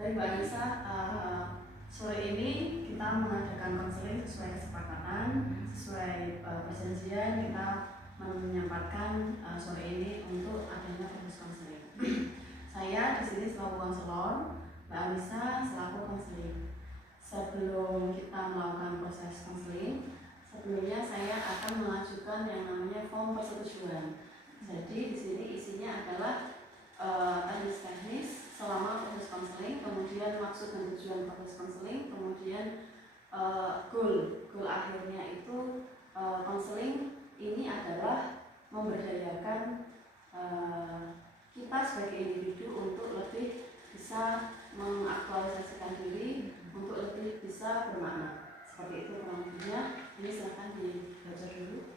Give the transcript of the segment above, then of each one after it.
Baik Mbak Anissa, sore ini kita mengadakan konseling sesuai kesepakatan, sesuai perjanjian kita menyampaikan sore ini untuk adanya proses konseling. Saya di sini selaku konselor, Mbak Anissa selaku konseling. Sebelum kita melakukan proses konseling, sebelumnya saya akan mengajukan yang namanya form persetujuan. Jadi di sini isinya adalah teknis selama proses konseling, kemudian maksud dan tujuan proses konseling, kemudian goal akhirnya itu konseling ini adalah memberdayakan kita sebagai individu untuk lebih bisa mengaktualisasikan diri, untuk lebih bisa bermakna. Seperti itu kurang lebihnya. Ini silahkan dibaca dulu.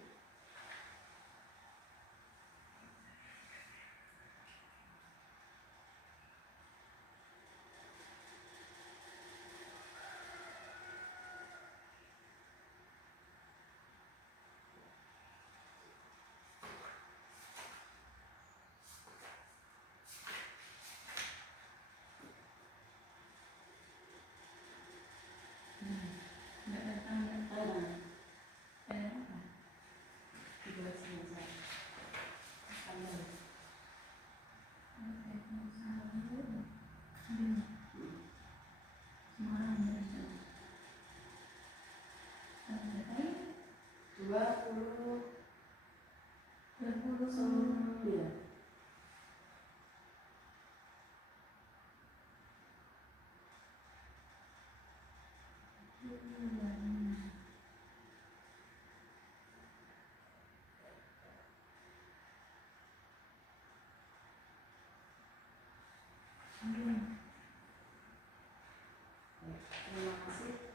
Terima kasih.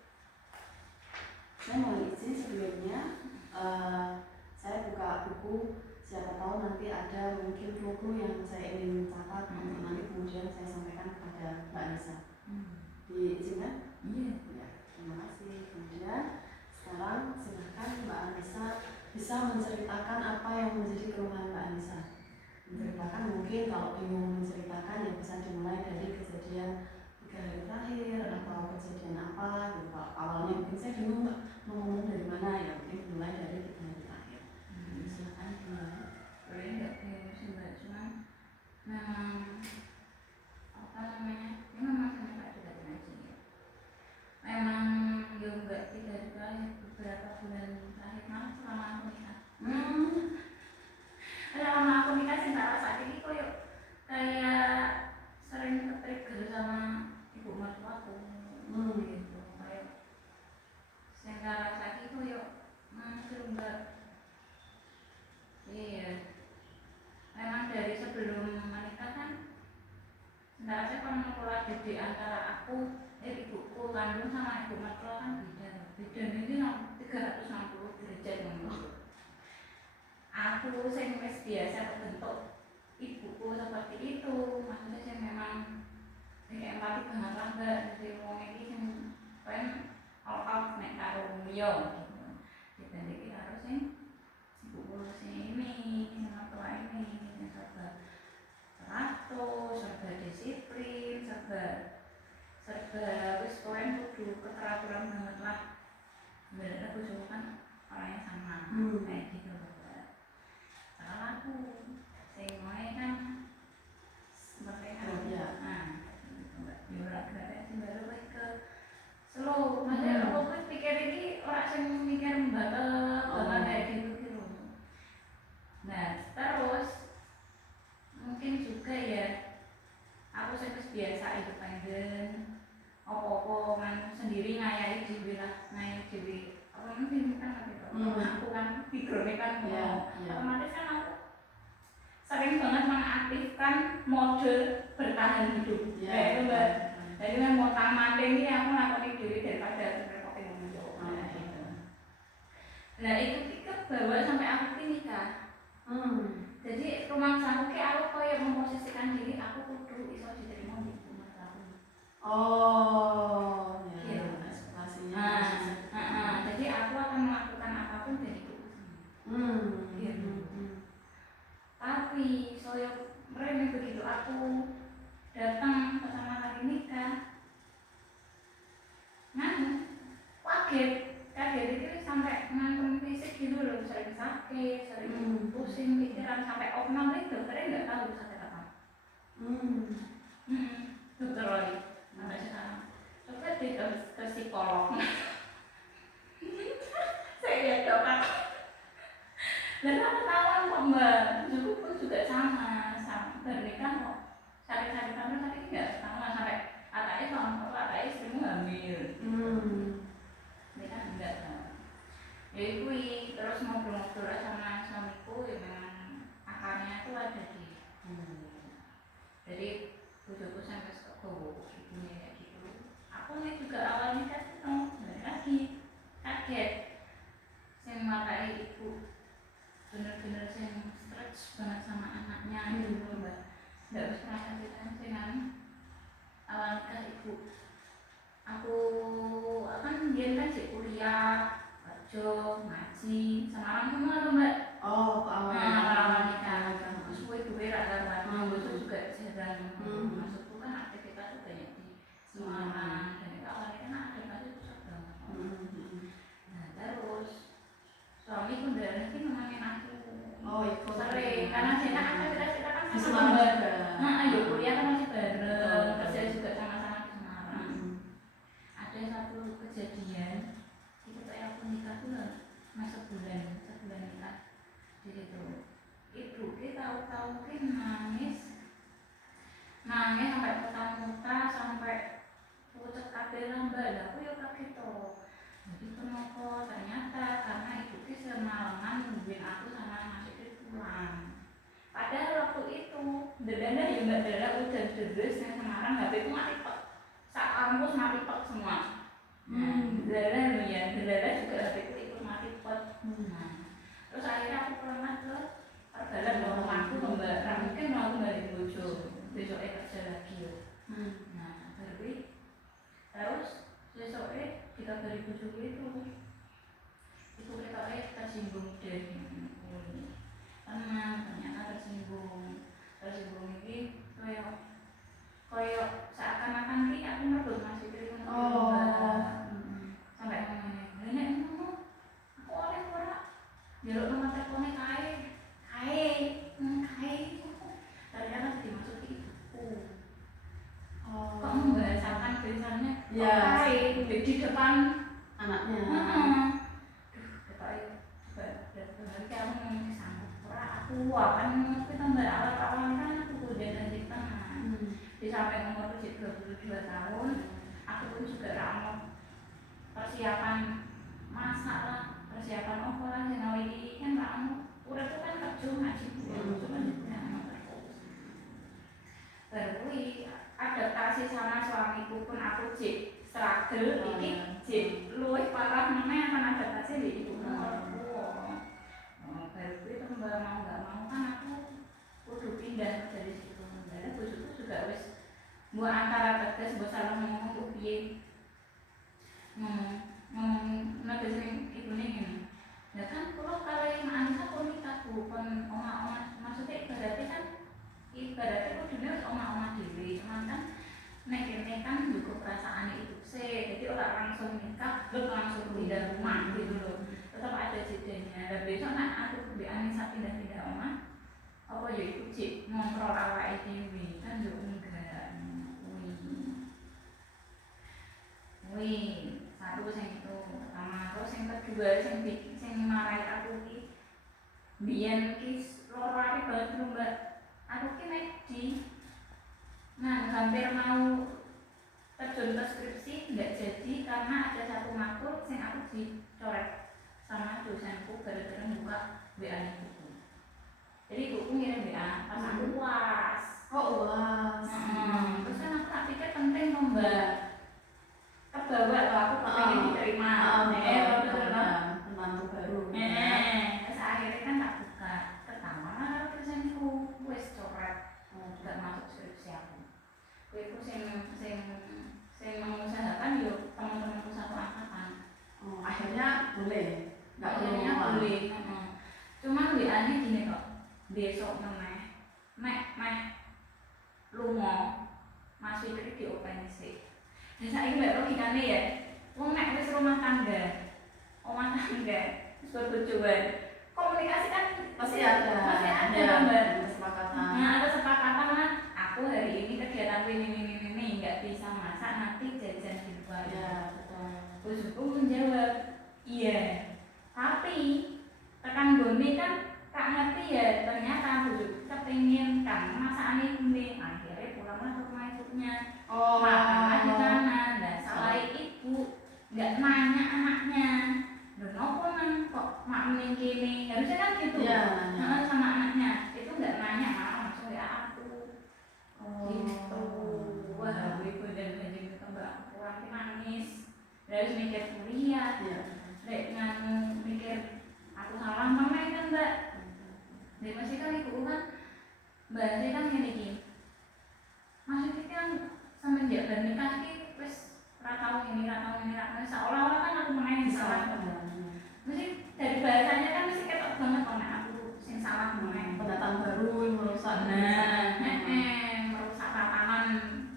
Saya mohon izin sebelumnya saya buka buku, siapa tahu nanti ada mungkin buku yang saya ingin catat untuk nanti kemudian saya sampaikan kepada Mbak Anissa. Diizinkan? Iya. Ya, terima kasih. Kemudian sekarang silakan Mbak Anissa bisa menceritakan apa yang menjadi keluhan Mbak Anissa. Menceritakan mungkin kalau bingung menceritakan ya bisa dimulai dari kejadian 3 hari terakhir atau kejadian apa gitu. Awalnya mungkin saya bingung mau ngomong dari mana ya, mungkin mulai dari 3 hari terakhir. Silakan dimulai. Boleh nggak bingung sih Mbak, cuman memang apa namanya, ini memang saya tidak ngaji ya. Memang juga tidak terakhir beberapa bulan terakhir malah selama aku nikah. Selama aku nikah sih tak saat ini kok yuk kayak sering ke-trigger sama ibu mertuaku. Gitu kayak sehingga rasa itu yuk enggak. Iya. Memang dari sebelum menikah kan sebenarnya saya pernah mengelola di antara ibuku kandung sama ibu mertua kan beda. Bedanya ini 360 derajat gitu. Aku sing wis biasa terbentuk ibuku seperti itu, maksudnya saya memang empati banget lah Mbak, jadi wong iki sing kan all out nek karo yo gitu. Dibandingin karo sing ibuku sing ini, sing mertua ini, sing serba teratur, serba disiplin, serba wis koen kudu keteraturan banget lah. Sebenarnya aku juga kan orangnya sama kayak gitu loh. Salah aku sing wae kan mereka Mbak gerak sing baru ke slow. Maksudnya aku pikir ini orang sing mikir banget kayak gitu. Nah terus mungkin juga ya aku biasa independen, apa-apa kan sendiri ngayai dhewe apa mungkin kan aku kan pikirannya kan otomatis kan aku sering banget mengaktifkan mode bertahan hidup. Itu Mbak. Jadi kan mau tamat ini aku ngakoni diri daripada repotin ngomong gitu. Nah itu kebawa sampai aku nikah. Jadi rumah aku kayak memposisikan diri aku kudu iso diterima di rumah aku. Ya, ekspektasinya. Jadi aku akan melakukan apapun dari itu. Gitu. Tapi soalnya mereka begitu aku datang pertama kali nikah, beneran sampai opname itu dokternya nggak tahu sakit apa. Dokter Roy sampai sekarang. Coba deh ke psikolog. Saya lihat dokter. Dan aku tahu kok mbak, cukup pun juga sama berikan kok sakit-sakit tapi nggak sama sampai katanya sama katanya istrimu hamil. Ini kan enggak tahu. Jadi kui terus ngobrol-ngobrol sama suamiku ya memang akarnya itu ada di jadi bujuku sampai sekolah ibunya kayak gitu. Aku nih juga awalnya kan lagi kaget yang makai ibu bener-bener yang stretch banget sama anaknya gitu mbak. Nggak bisa ngerasain dengan awal nikah ibu. Aku kan dia kan sih kuliah, kerja, ngaji, Semarang semua tuh mbak. Awal nikah. Terus gue duwe rata-rata, itu juga sedang maksudku kan aktivitas banyak di Semarang dan itu awalnya kan ada masih pusat banget. Nah terus suami pun dari nanti ngomongin aku. Sering, karena kita kan di Semarang juga. Ya kuliah kan masih bareng, kerja juga sama-sama di Semarang. Ada satu kejadian itu kayak aku nikah tuh sebulan nikah di situ. Ibu kita tahu nangis sampai muntah sampai pucet kabel mbak. Aku ya kaget toh. Jadi kenapa? Ternyata karena ibu kita semalaman nungguin aku sama ngasih pulang. Padahal waktu itu dedanda ya mbak Dela udah deres yang Semarang HP itu mati pek. Sak kampus mati pek semua. Dela juga HP itu ikut mati pek. Terus akhirnya aku pulang ke perjalanan ke rumahku mbak. Mungkin mau kembali ke Bojo. Besoknya kerja lagi yo. Nah terus besoknya dikabari bojoku itu kita tersinggung deh. Ternyata tersinggung ini koyok seakan-akan ki aku merebut Mas Fitri sampai ngomongnya nenek aku oleh ora jaluk nomor teleponnya kae ternyata dimasuki ibuku. Kok membahasakan tulisannya kae di depan anaknya. Aku akan tambah awal-awal kan aku udah lanjut tengah di sampai umur 22 tahun aku pun juga ramah persiapan masak lah, persiapan apa lah yang ini kan ramah udah tuh kan kerja ngaji terus adaptasi sama suamiku pun aku struggle ini luwih parah namanya akan adaptasi di ibu baru itu mau nggak mau kan aku kudu pindah dari situ. Karena bojoku juga wis mbok antara tegas mbok salah ngomong piye ngomong sing ibune ngene. Ya kan kula kare Anissa pun nikah kon omah-omah maksudnya ibaratnya kudune wis omah-omah dhewe. Cuman kan nek kene kan juga perasaane itu sih. Jadi orang langsung nikah langsung pindah rumah gitu loh. Tetap ada jedanya. Dan besok nak aku di Anissa pindah-pindah omah apa ya iku cik ngontrol awake dhewe kan yo enggak. Satu sing itu pertama. Terus yang kedua sing marai aku ki biyen ki loro banget mbak. Aku ki medhi. Nah, hampir mau terjun ke skripsi nggak jadi karena ada satu makul sing aku dicoret sama dosenku gara-gara buka WA ibuku. Jadi ibuku ngirim WA pas aku UAS. UAS. Terus kan aku tak pikir penting kok mbak. Kebawa loh aku pengen diterima. Pembantu baru. Terus akhirnya kan tak buka. Pertama lah dosenku wes coret nggak masuk skripsi aku. Kuiku sing mengusahakan yuk teman-temanku satu angkatan. Akhirnya boleh. Akhirnya boleh. Cuman WA-nya gini kok. Besok meh lunga Mas Fitri di open sih. Dan saiki mbak logikane ya. Wong nek wis rumah tangga, wis berbojoan, komunikasi kan Masih ada. masih ada Ya, Mbak. kesepakatan. Nah, ada kesepakatan lah. Aku hari ini kegiatan ini nggak bisa masak, nanti jajan di luar. Ya, betul. Bojoku menjawab, iya. Tapi tekan gone kan Kak ngerti ya, ternyata bojoku kepengin kan masakan ini. Akhirnya pulanglah ke rumah ibunya. Oh, Makanlah di sana. Dan salah ibu nggak nanya anaknya. Loh, nopo nang kok mak mending gini? Harusnya kan gitu. Iya, Nah, sama anaknya itu nggak nanya, malah langsung ya aku. Oh. Gitu. Wah, gue dan tambah pulang nangis. Terus mikir kuliah. Iya. Lek nganu mikir aku salah mana kan Mbak. Dari masih kan ibu kan Mbak saya kan ngene iki. Maksudnya kan semenjak bernikah iki wis ra tau ini seolah-olah kan aku main salah. Mesti dari bahasanya kan mesti ketok banget kok nek aku sing salah main. Pendatang baru yang merusak. Nah, merusak tatanan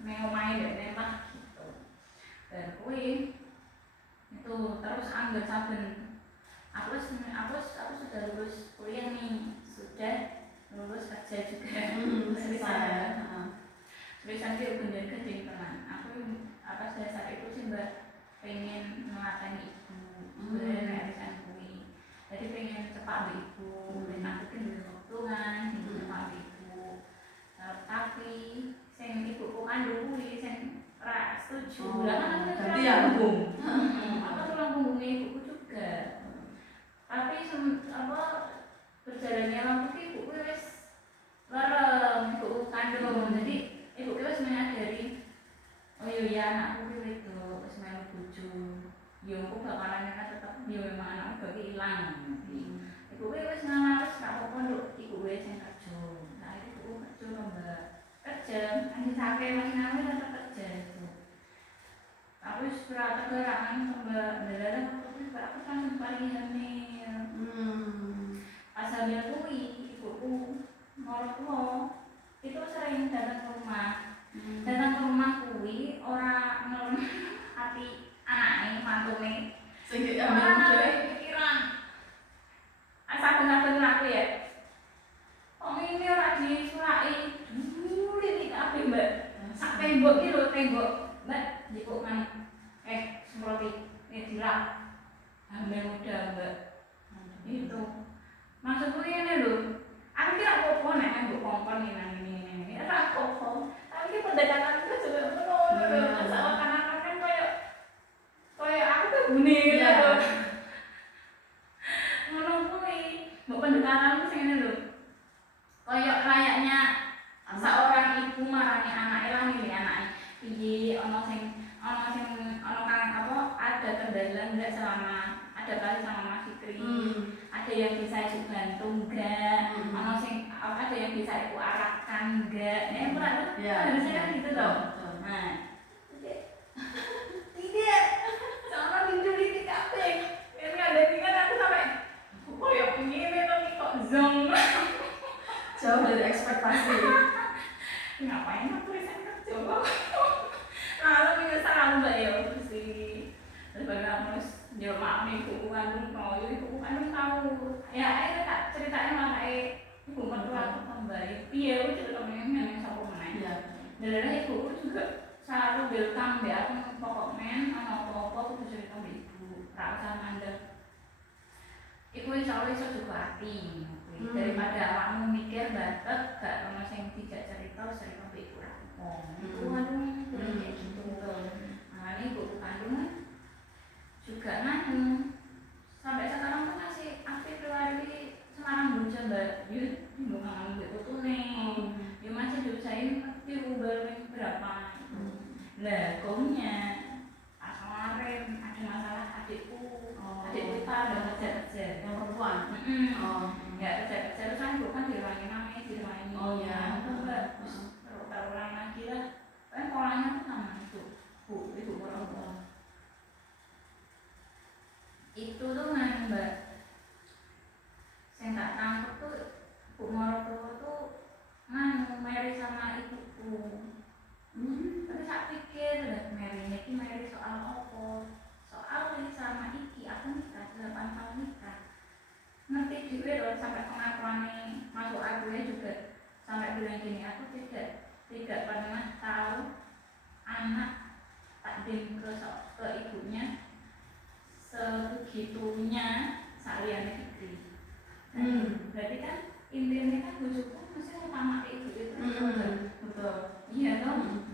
ning omahe dek lah gitu. Dan kuwi itu terus ambil saben aku sudah lulus kuliah nih, sudah lulus kerja juga. Selesai. Tulisan dia bener gede teman. Aku apa dasar itu sih Mbak pengen melatih ibu sebenarnya arisan kuwi. Jadi pengen cepat ambil ibu, pengen aku kan dulu waktu kan, cepat ambil ibu. Tapi sing ibuku kandung kuwi sing ra setuju. Lah kan aku ganti ya punggung. Apa tulang punggungnya ibuku juga. Tapi apa berjalannya waktu ibuku wis lerem, ibuku kandung. Jadi ibuku wis menyadari, oh iya anakku kuwi itu wis melu bojo. Yo aku bakalan kan tetep yo memang anakku bagi ilang. Ibuku wis ngalah wis gak apa-apa nduk, ibuku wis sing kerja. Nah, ibuku kerja Mbak. Kerja, anjing sampe masih ngawe tetep kerja itu. Aku wis ora tegeran Mbak, ndelala aku langsung paling hamil. Pas hamil kuwi ibuku mertua itu sering datang ke rumah. Datang ke rumah kuwi ora ngelem hati anake mantune. Sing ambil muda. Pikiran. Saben-saben aku ya. Kok ini ora disulaki. Ini kabeh Mbak. Sak tembok iki lho, tembok. Mbak, njupuk kan. Semproti. Dilak. Hamil muda Mbak. Itu. Maksudku ini lho. Aku kira apa-apa nek mbok kongkon ini. Ora apa-apa. Tapi pendekatan itu juga ngono. Masalah kanan kan koyo aku tuh bune gitu. Ngono kuwi. Mbok pendekatan sing ngene lho. Koyo layaknya seorang ibu marani anake lah ngene anake. Piye ana kang apa ada kendala enggak selama ada kali sama Mas Fikri. Ada yang bisa ibu bantu enggak, ada yang bisa ibu arahkan enggak, harusnya kan gitu loh. Nah, tidak, seorang diculik di kafe, ini ada kan aku sampai, kok ya begini tapi kok zong. Jauh dari ekspektasi. Ngapain aku tulisan kerja kok? Lalu menyesal Mbak ya sih. Terus harus dia maaf nih ibu kandung mau, ibu kandung tahu. Ya akhirnya tak ceritanya malah kayak ibu mertua aku kembali. Iya, aku cerita mengenai sama mengenai. Iya. Dan ibu juga selalu welcome ya, aku pokok men, apa-apa aku cerita sama ibu. Tak usah mandek. Ibu insya Allah iso juga hati. Daripada awakmu mikir batek, gak ono sing tidak cerita sama ibu rampung. Ibu kandung kayak gitu. Nah ini ibu kandung juga nganu sampai sekarang tuh masih aktif lari Semarang Buja Mbak Yud ibu kangen ibu tuh nih ya masih diusahain tapi baru berapa lah komnya pas kemarin ada masalah adikku adikku ada kerja yang perempuan. ya kerja terus kan ibu kan diulangi namanya Oh ya. Mbak terulang lagi lah kan polanya tuh sama itu ibu perempuan itu tuh kan Mbak saya nggak tangkap tuh Bu Moroto tuh nganu Mary sama ibuku tapi saya pikir Mary ini Mary soal apa tidak pernah tahu anak takdim ke ibunya sebegitunya saliannya Fikri. Berarti kan intinya kan bujuku mesti utama ibu itu betul. Iya toh.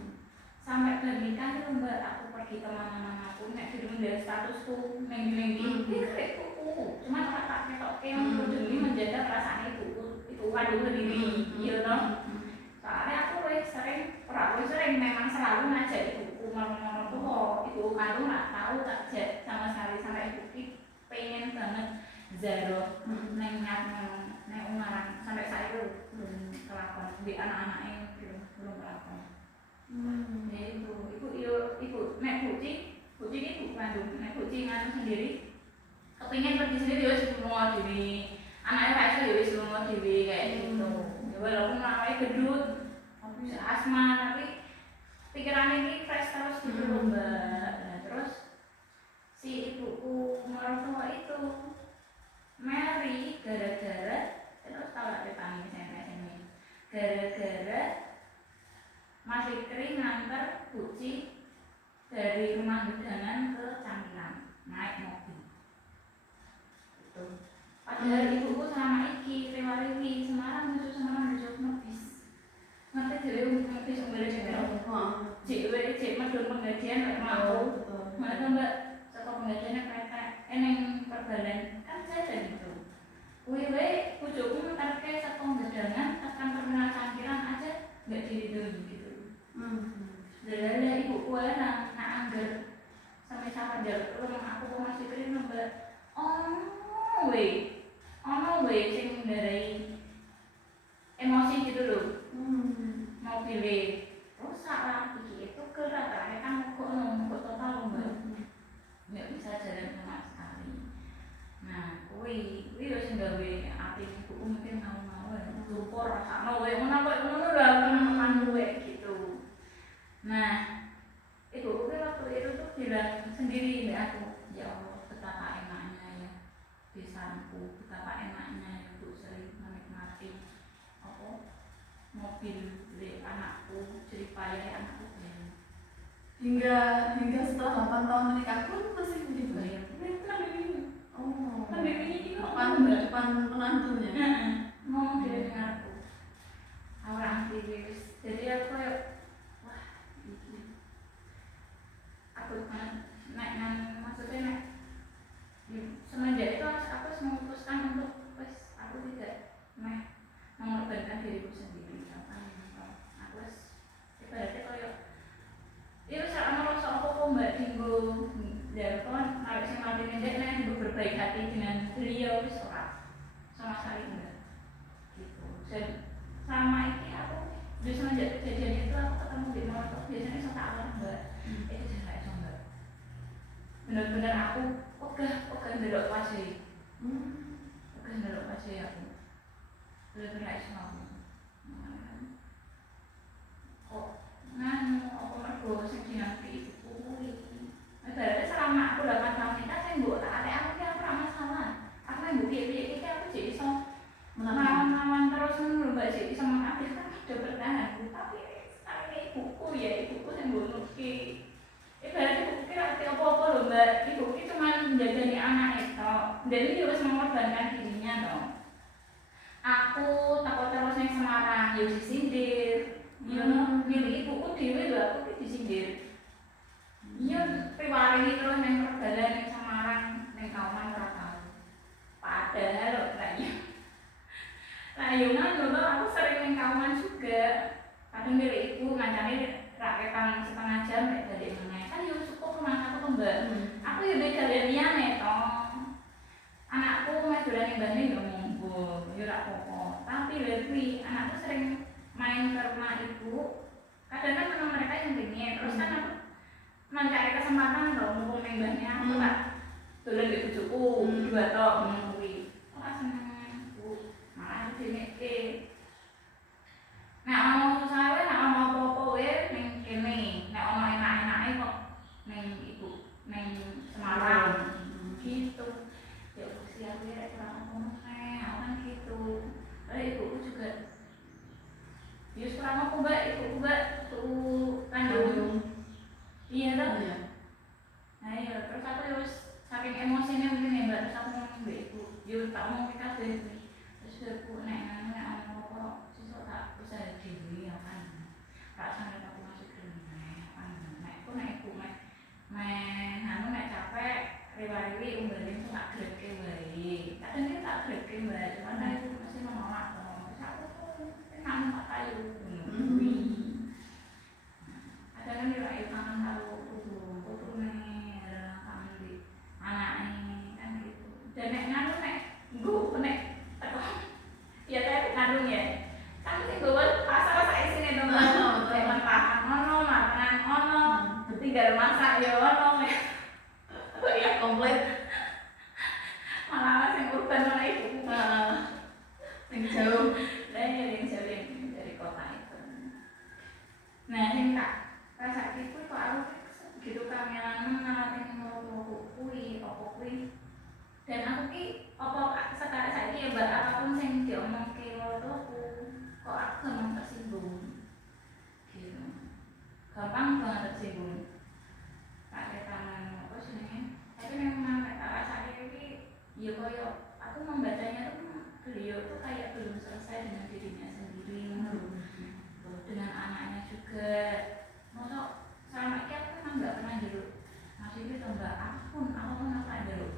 Sampai bernikah itu mbak, aku pergi kemana-mana aku nek di dari statusku menggi-menggi dia kayak kuku, cuman orang tak ketok keong demi menjaga perasaan ibuku itu kandung sendiri. Iya toh. Soalnya aku sering memang selalu ngajak ibuku ngomong-ngomong tuh kok ibu kandung nggak tahu tak sama sekali sampai ibu pengen banget zero nengat neng umaran sampai saya itu belum kelakon di anak-anaknya belum kelakon. Jadi ibu nek buci ini ibu kandung nek buci nganu sendiri kepingin pergi sendiri ya semua dewi anaknya kayak itu ya wis semua dewi kayak gitu. Walaupun namanya gedut asma tapi pikirannya ini fresh terus gitu loh mbak. Nah, terus si ibuku mertua itu Mary gara-gara terus tahu lah depan ini gara-gara Mas Fikri nganter Buci dari rumah gedangan ke Canggilan naik mobil gitu. Padahal ibuku sama iki Rewariwi Semarang menuju bis ngerti dhewe bis umbere dhewe cek medun pengajian nek mau mana mbak saka pengajiannya kereta eneng perbalan kan saya gitu kuwi wae bojoku nganterke saka gedangan tekan terminal Canggilan aja nggak diridoi gitu. Dari ibuku nak angger sampai sama jalur rumah aku masih kering mbak. Oh weh sing dari emosi gitu loh. Mau pilih rusak lah itu kerat lah kan kok total mbak. Nggak bisa jalan sama sekali. Nah, kuwi wis nggawe ati ibuku mungkin mau lumpur rasakno wae ngono lho aku gitu. Nah, ibuku waktu itu tuh bilang sendiri mbak aku, ya Allah betapa enaknya ya desaku, betapa enaknya ya Bu sering menikmati mobil dari anakku, jeripaya anakku hingga setelah 8 tahun menikah pun masih begitu ya. Kan ini depan penantunya. Ngomong dari dengarku orang aktivis, jadi aku wah ini aku naik maksudnya semenjak itu aku memutuskan untuk aku tidak mengorbankan diriku sendiri aku ibaratnya kayak ya wis ora ono rasa apa-apa mbak dinggo ya kon arek sing mati ngendek berbaik hati dengan beliau wis ora sama sekali enggak gitu. Dan selama ini aku di semenjak kejadian itu aku ketemu di Maroto biasanya suka alam mbak itu jangan iso mbak bener-bener aku ogah ndelok wajah aku bener-bener iso aku kok nganu apa mergo sing dinanti ibuku kuwi. Ibaratnya selama aku 8 tahun nikah saya mbok tak arek aku ki ora masalah. Aku nek mbok piye-piye iki aku jek iso menawan terus ngono mbak jek iso mengabdi kan ada bertahan. Tapi arek ibuku sing mbunuhke. Ibaratnya ibuku ora apa-apa lho mbak. Ibuku cuma menjagani anak itu. Dan dia wis mengorbankan dirinya toh. Aku takut terus ning Semarang yo disindir. Iya, milik ibuku dhewe lho aku ki disindir. Iya, priwari terus nang perdalan ning Semarang ning Kauman ora tau. Padahal lho lah yo ngono aku sering ning Kauman juga. Kadang milik ibu ngancane raketan setengah jam nek balik meneh. Kan yo cukup rumah aku mbak. Aku yo beda liyane to. Anakku meh dolan ning Bali yo monggo, yo ora apa-apa. Tapi lha kuwi anakku sering main ke rumah ibu, kadang kan memang mereka yang pengen, terus kan aku mencari kesempatan loh, mumpung membahnya aku tak dolan di bujuku, 2 tok kuwi. Ora seneng Bu, malah aku dimeke. Nek ono susah wae, nek ono apa-apa wae ning kene, nek ono enak-enake kok ning ibu, ning Semarang. Gitu. Ya usia aku ya ora ngono kan gitu. Ibuku juga Yus kurang aku mbak, ibu mbak Nah sing tak rasake kuwi kok aku gitu kangenan ngarani ngono kuwi apa kuwi. Dan aku ki apa sekarang saiki ya mbak apapun sing diomongke karo aku kok aku gampang tersinggung. Gitu. Gampang banget tersinggung. Tak tangan apa jenenge? Tapi memang tak rasake iki ya koyo aku membacanya tuh beliau tuh kayak belum selesai dengan dirinya sendiri. Dengan anaknya juga. Masa selama ini aku memang nggak pernah jeruk masih itu mbak apapun aku nggak pernah jeruk.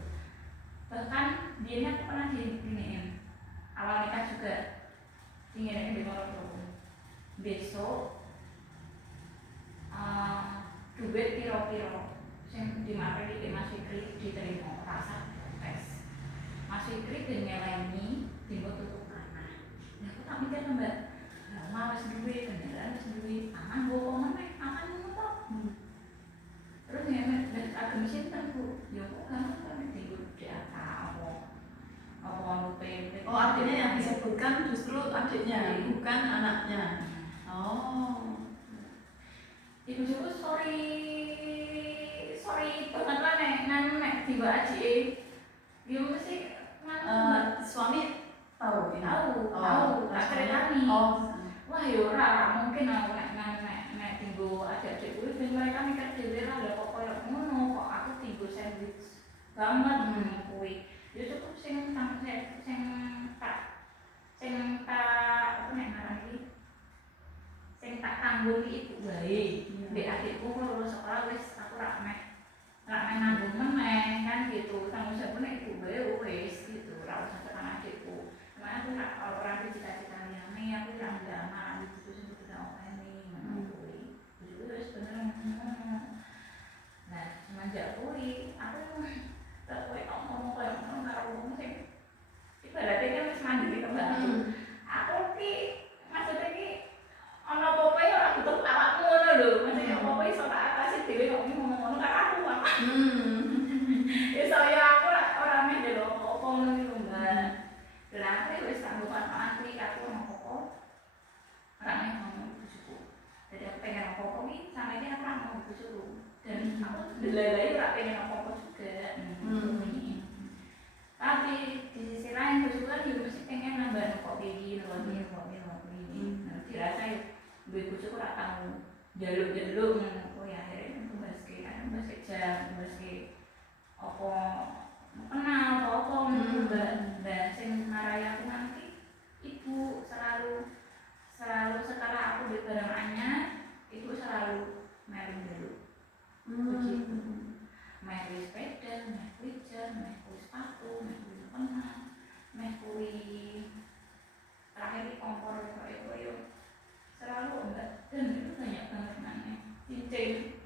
Bahkan dia aku pernah diginiin awal nikah juga ingin di Moroko besok duit piro-piro yang dimateri di Mas Fikri diterima rasa tes Mas Fikri dan ngeleni timbo tutup tanah. Nah aku tak mikir mbak males duit, beneran wis duit, aman gue komen aman ngono. Terus ya agak mesin Bu, ya kok kan tidur di atas apa PP. Oh artinya yang disebutkan justru adiknya, bukan anaknya. Oh. Ibu juga sorry banget lah nek tiba aji. Ya mesti suami tahu ini? Tahu, tak ceritani. Wah ya ora mungkin aku nek tinggo adik-adik kuwi ben mereka mikir dhewe ra lho kok koyo ngono kok aku tinggo sandwich banget kuwi. Ya cukup sing tak apa nek ngaran iki sing tak tanggung ibu wae. Mbek adikku lulus sekolah wis aku ra nanggung meneh kan gitu. Tanggung jawab nek ibu wae wis gitu. Ra usah tekan adikku. Karena aku nak orang itu cita-cita liane, aku yang enggak anak itu sih tidak openi, menurut itu sebenarnya. Nah semenjak kui, aku tak kui ngomong kayak ngomong karo sing ibaratnya kan masih mandiri kembali. Aku ki maksudnya ki ono apa-apa ya ora butuh awakmu ngono lho, maksudnya apa-apa iso tak atasi dhewe kok ngomong ngono karo aku. Ya saya aku ora meh lho apa ngono iki lho Mbak. Lah aku wis tak manfaat kuwi aku ngopo. Ora nek ngomong bojoku. Jadi aku pengen apa-apa iki sampe iki aku ora ngomong bojoku. Dan aku ndelelai ora pengen apa-apa juga. Tapi di sisi lain bojoku kan juga mesti pengen nambah kok iki lho ini. Nah, dirasa duwe bojoku ora tau njaluk-njaluk ngono ya akhirnya bahas jam apa kenal apa mbak sing marai aku nanti ibu selalu setelah aku di barangannya ibu selalu melu dulu begitu melu sepeda, melu jam, melu sepatu, melu kenal, melu terakhir di kompor koyo selalu enggak dan itu banyak banget nanya cincin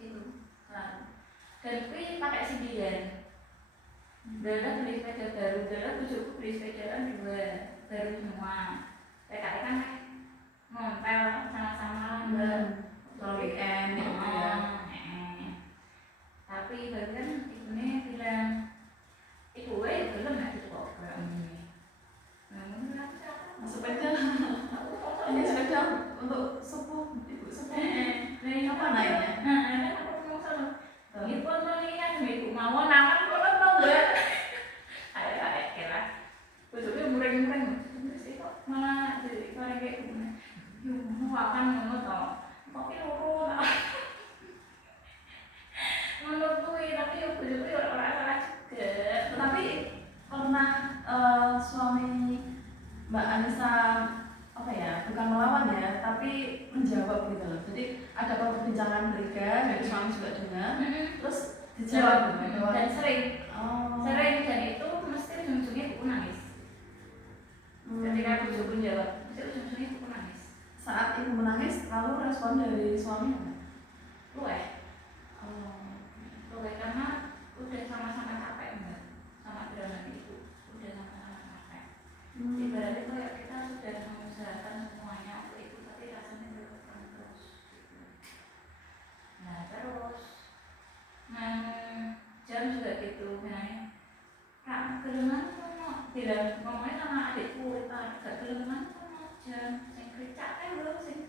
itu selalu dan kuwi pakai sindiran. Dada beli sepeda baru, dada bujuku beli sepeda kan juga baru semua. PKI kan ngontel sama-sama weekend gitu ya. Tapi baru kan ibunya bilang ibu gue belum nggak gitu kok ini. Namun aku siapa? Sepeda. Ini sepeda untuk sepuh, ibu sepuh. Nah, apa naiknya? Nah, aku ngomong sama ibu mau lihat ibu mau nakan kalau mau gue. Ada kira. Besoknya mureng-mureng. Terus itu malah jadi kayak gimana? Mau akan ngono toh. Tapi loro. Menurut gue tapi besoknya orang salah juga. Tetapi pernah suami Mbak Anissa apa ya, bukan melawan ya, tapi menjawab gitu loh. Jadi ada perbincangan mereka, jadi suami juga dengar, terus dijawab gitu. Dan sering dan itu mesti ujung-ujungnya ibu nangis. Ketika aku coba jawab, mesti ujung-ujungnya ibu nangis. Saat ibu menangis, lalu respon dari suami apa? Luwe karena udah sama-sama capek mbak, sama drama itu udah sama-sama capek. Ibaratnya kayak kita sudah mengusahakan semuanya untuk itu, tapi rasanya berkurang terus. Nah terus, jam juga gitu, misalnya kak gelengan ngomongnya sama adikku, gak gelengan jam, yang kerja kan belum sih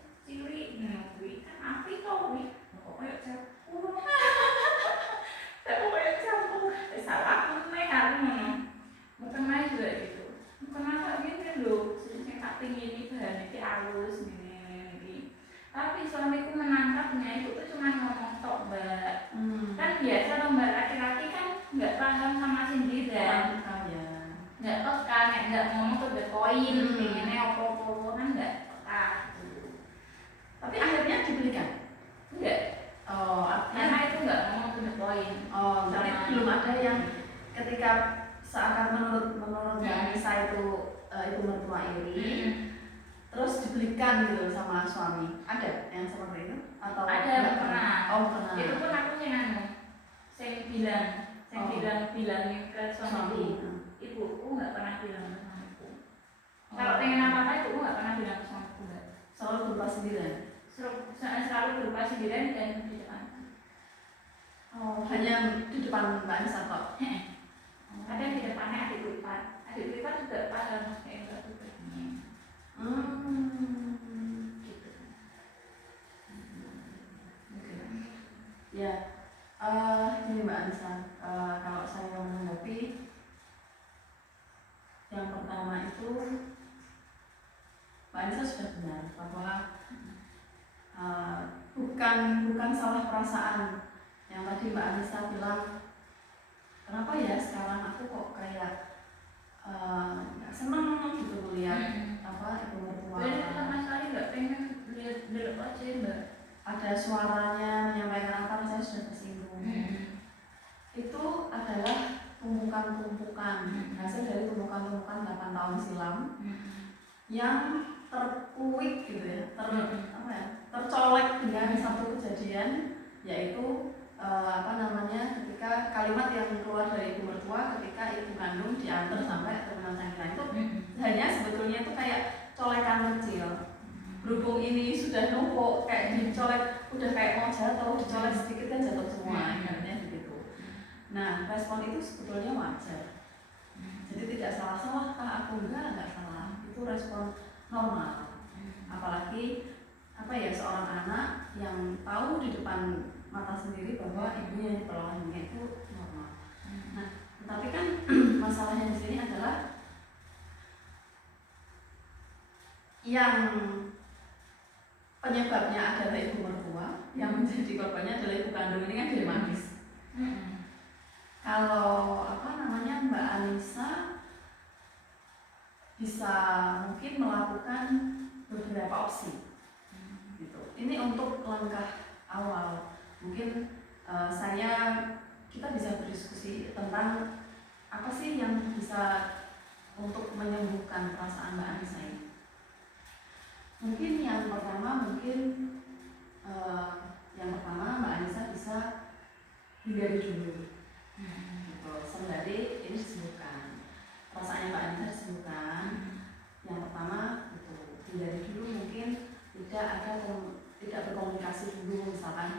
poin pengennya opo-opo kan nggak peka gitu. Tapi akhirnya dibelikan? Enggak. Oh, Karena itu nggak ngomong to the point. Oh, tapi belum ada yang ketika seakan menurut Mbak Anissa itu ibu mertua iri, terus dibelikan gitu sama suami. Ada yang seperti itu? Atau ada pernah? Oh, pernah. Itu pun aku yang bilangin ke suamiku. Ibuku nggak pernah bilang ke suamiku. Kalau pengen apa-apa ibuku nggak pernah bilang ke suamiku. Selalu berupa sindiran. Selalu berupa sindiran dan di depan. Oh, hanya di depan Mbak Anissa kok. Kadang di depannya adik ipar juga paham kayak gitu begini. Gitu. Ya, ini Mbak Anissa, kalau saya menanggapi yang pertama itu Mbak Anissa sudah benar bahwa bukan salah perasaan yang tadi Mbak Anissa bilang, kenapa ya sekarang aku kok kayak nggak seneng gitu melihat ibu mertua. Jadi sama sekali nggak pengen lihat aja Mbak. Ada suaranya menyampaikan apa, saya sudah tersinggung. Itu adalah tumpukan-tumpukan hasil dari tumpukan-tumpukan 8 tahun silam yang terkuik gitu ya, tercolek dengan satu kejadian, yaitu ketika kalimat yang keluar dari ibu mertua ketika ibu kandung diantar sampai terminal Cangkira itu hanya sebetulnya itu kayak colekan kecil. Berhubung ini sudah numpuk kayak dicolek, udah kayak mau jatuh, dicolek sedikit kan jatuh semua, ibaratnya begitu. Nah, respon itu sebetulnya wajar. Jadi tidak salah aku enggak salah. Itu respon normal. Apalagi seorang anak yang tahu di depan mata sendiri bahwa ibunya yang diperlakukannya itu normal. Nah, tapi kan masalahnya di sini adalah yang penyebabnya adalah ibu mertua, yang menjadi korbannya adalah ibu kandung, ini kan dilematis. Kalau Mbak Anissa bisa mungkin melakukan beberapa opsi. Gitu. Ini untuk langkah awal. Mungkin kita bisa berdiskusi tentang apa sih yang bisa untuk menyembuhkan perasaan Mbak Anissa ini. Mungkin yang pertama Mbak Anissa bisa hindari dulu. Gitu. Sembari ini disembuhkan. Perasaannya Mbak Anissa disembuhkan. Yang pertama itu hindari dulu, mungkin tidak berkomunikasi dulu, misalkan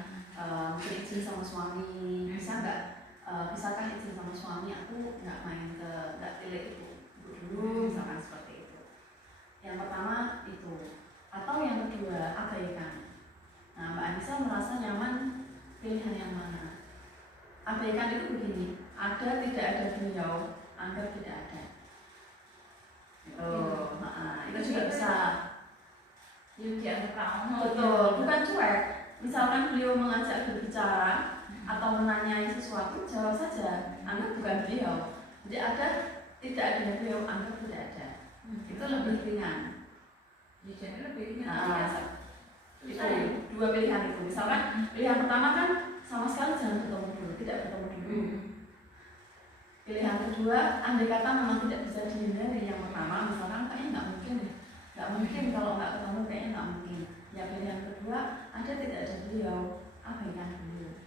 mungkin izin sama suami, bisakah izin sama suami, aku nggak tilik ibu dulu, misalkan seperti itu. Yang pertama itu, atau yang kedua abaikan. Nah, Mbak Anissa merasa nyaman pilihan yang mana? Abaikan itu begini, tidak ada beliau, anggap tidak ada. Itu juga bisa. Betul, bukan cuek. Misalkan beliau mengajak berbicara atau menanyai sesuatu, jawab saja, anggap bukan beliau. Jadi tidak adanya beliau, anggap tidak ada. Itu lebih ringan. Itu dua pilihan itu. Misalkan pilihan pertama kan sama sekali jangan bertemu dulu, tidak bertemu dulu. Pilihan kedua, andai kata memang tidak bisa dihindari yang pertama, misalkan kayaknya nggak mungkin kalau nggak ketemu, kayaknya nggak mungkin. Ya pilihan kedua, tidak ada beliau, abaikan dulu.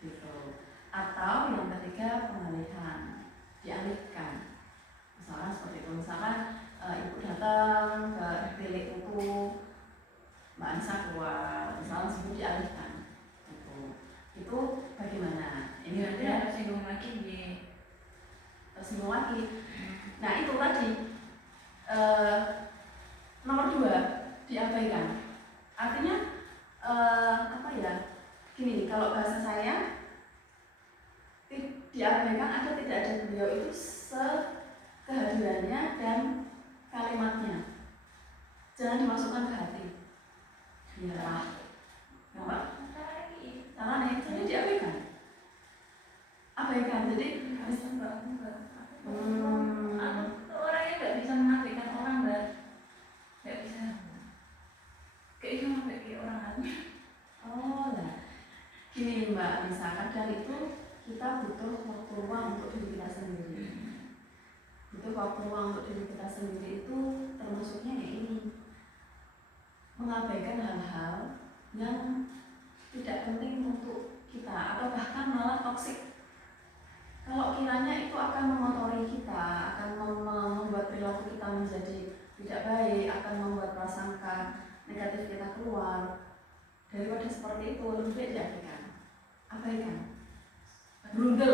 Gitu. Atau yang ketiga, pengalihan, dialihkan. Misalkan seperti itu, ibu datang ke tilik itu, Mbak Anissa keluar, misalnya sebut dialihkan. Itu bagaimana? Ini ada tersinggung lagi. Nah itu tadi nomor 2 diabaikan. Artinya gini, kalau bahasa saya diabaikan tidak ada beliau itu kehadirannya dan kalimatnya jangan dimasukkan ke hati. Ya, caranya jadi diabaikan. Abaikan, jadi orangnya nggak bisa mengabekan orang lain. Oh lah, gini Mbak Anissa, kadang itu kita butuh waktu luang untuk diri kita sendiri. Butuh waktu luang untuk diri kita sendiri itu termasuknya ya ini, mengabaikan hal-hal yang tidak penting untuk kita atau bahkan malah toksik. Kalau kiranya itu akan mengotori kita, akan membuat perilaku kita menjadi tidak baik, akan membuat prasangka negatif kita keluar, daripada seperti itu lebih baik diabaikan. Abaikan. Brundel,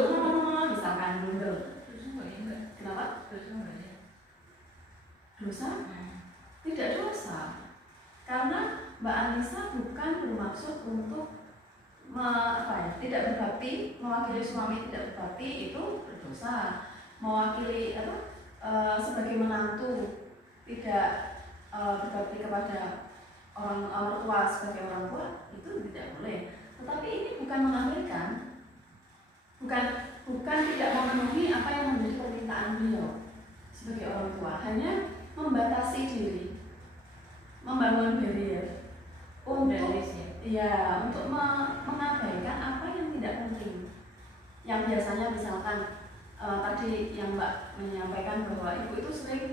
misalkan brundel. Dosa nggak ya Mbak? Kenapa? Dosa nggak ya? Dosa? Tidak dosa. Karena Mbak Anissa bukan bermaksud untuk tidak berbakti, mewakili suami tidak berbakti itu berdosa. Mewakili sebagai menantu tidak berbakti kepada orang tua sebagai orang tua itu tidak boleh. Tetapi ini bukan mengabaikan, bukan tidak memenuhi apa yang menjadi permintaan beliau sebagai orang tua, hanya membatasi diri, membangun barrier untuk untuk mengabaikan apa yang tidak penting. Yang biasanya misalkan tadi yang Mbak menyampaikan bahwa ibu itu sering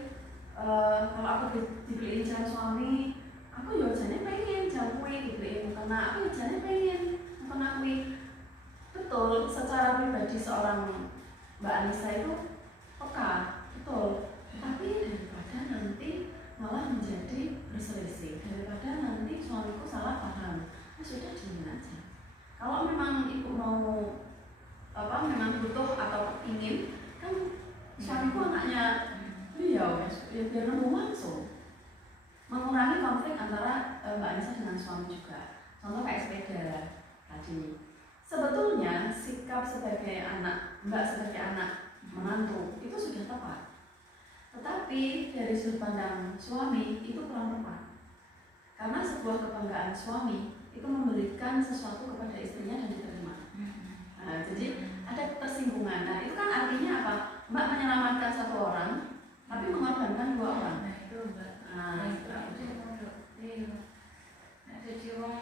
kalau aku dibeliin jam suami, aku ya jane pengen jam kuwi dibeliin karena aku jane pengen karena kuwi. Betul, secara pribadi seorang Mbak Anissa itu peka, betul. Tapi daripada nanti malah menjadi berselisih, daripada nanti suamiku salah paham, ya sudah diamin aja. Kalau memang ibu mau memang butuh atau ingin, kan suamiku anaknya beliau, ya biar nemu langsung. Mengurangi konflik antara Mbak Anissa dengan suami juga. Contoh kayak sepeda tadi. Sebetulnya sikap sebagai anak, Mbak sebagai anak menantu itu sudah tepat. Tetapi dari sudut pandang suami itu kurang tepat. Karena sebuah kebanggaan suami itu memberikan sesuatu kepada istrinya dan diterima. Nah, jadi ada ketersinggungan. Nah, itu kan artinya apa? Mbak menyelamatkan satu orang, tapi mengorbankan dua orang. Nah, itu Mbak. Jadi wong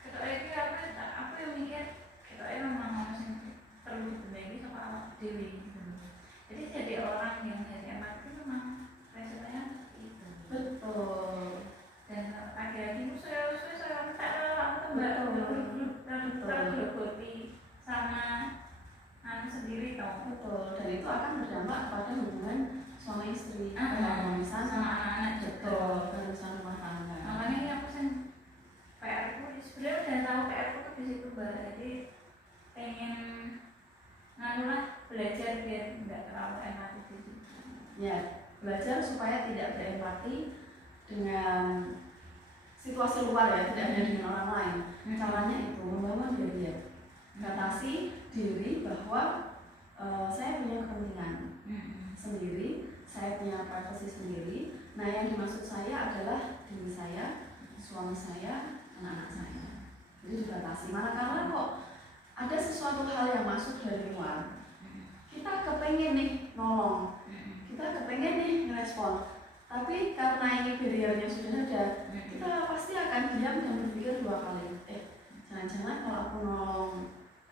ketok iki aku yang mikir ketok memang masih perlu dibenahi sama awak dewi. Jadi jadi orang yang dari emak itu memang resikonya itu. Betul. Dan laki-laki itu saya tak tergeloti sama anak sendiri tau. Betul. Dan itu akan berdampak pada hubungan suami istri, keharmonisan sama anak-anak juga. Keharmonisan rumah tangga. Makanya ini aku sen PR ku sebenarnya udah tahu PR ku tuh di situ Mbak. Jadi pengen nganulah belajar biar nggak terlalu empati di situ. Ya, belajar supaya tidak berempati dengan situasi luar ya, tidak hanya dengan orang lain. Caranya itu membangun barrier, batasi diri bahwa saya punya kepentingan sendiri, saya punya privasi sendiri. Nah, yang dimaksud saya adalah diri saya, suami saya, anak-anak saya. Jadi dibatasi. Manakala kok ada sesuatu hal yang masuk dari luar, kita kepengen nih nolong, kita kepengen nih ngerespon. Tapi karena ini barriernya sudah ada, kita pasti akan diam dan berpikir dua kali. Jangan-jangan kalau aku nolong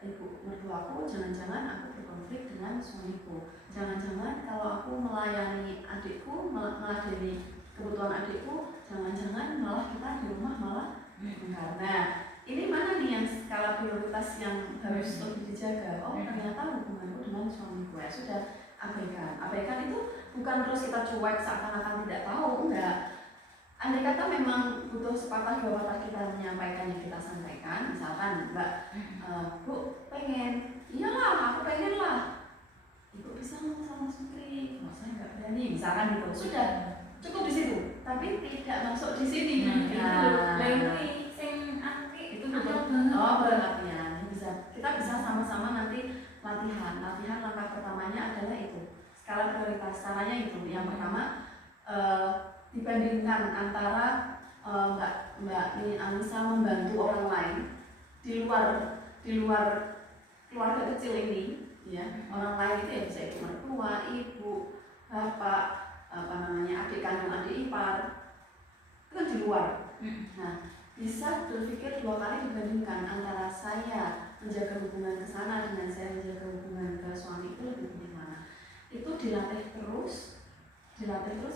ibu mertuaku, jangan-jangan aku berkonflik dengan suamiku. Jangan-jangan kalau aku melayani adikku, meladeni kebutuhan adikku, jangan-jangan malah kita di rumah malah karena ini mana nih yang skala prioritas yang harus lebih dijaga. Oh, ternyata hubunganku dengan suamiku ya sudah abaikan. Abaikan itu bukan terus kita cuek seakan-akan tidak tahu, enggak. Andai kata memang butuh sepatah dua patah kita menyampaikan yang kita sampaikan, misalkan Mbak, Bu pengen, iyalah aku pengen lah, Ibu bisa ngomong sama Sukri, kalau saya nggak berani, misalkan gitu, sudah cukup di situ, tapi tidak masuk di sini. Itu berlatihan. Kita bisa sama-sama nanti latihan langkah pertamanya adalah itu skala prioritas. Caranya itu yang pertama dibandingkan antara Mbak Anissa membantu orang lain di luar keluarga kecil ini, ya orang lain itu ya bisa ibu mertua, ibu, bapak, adik kandung, adik ipar, itu kan di luar. Nah, bisa berpikir 2 kali dibandingkan antara saya menjaga hubungan ke sana dengan saya menjaga hubungan ke suami itu lebih penting mana. Itu dilatih terus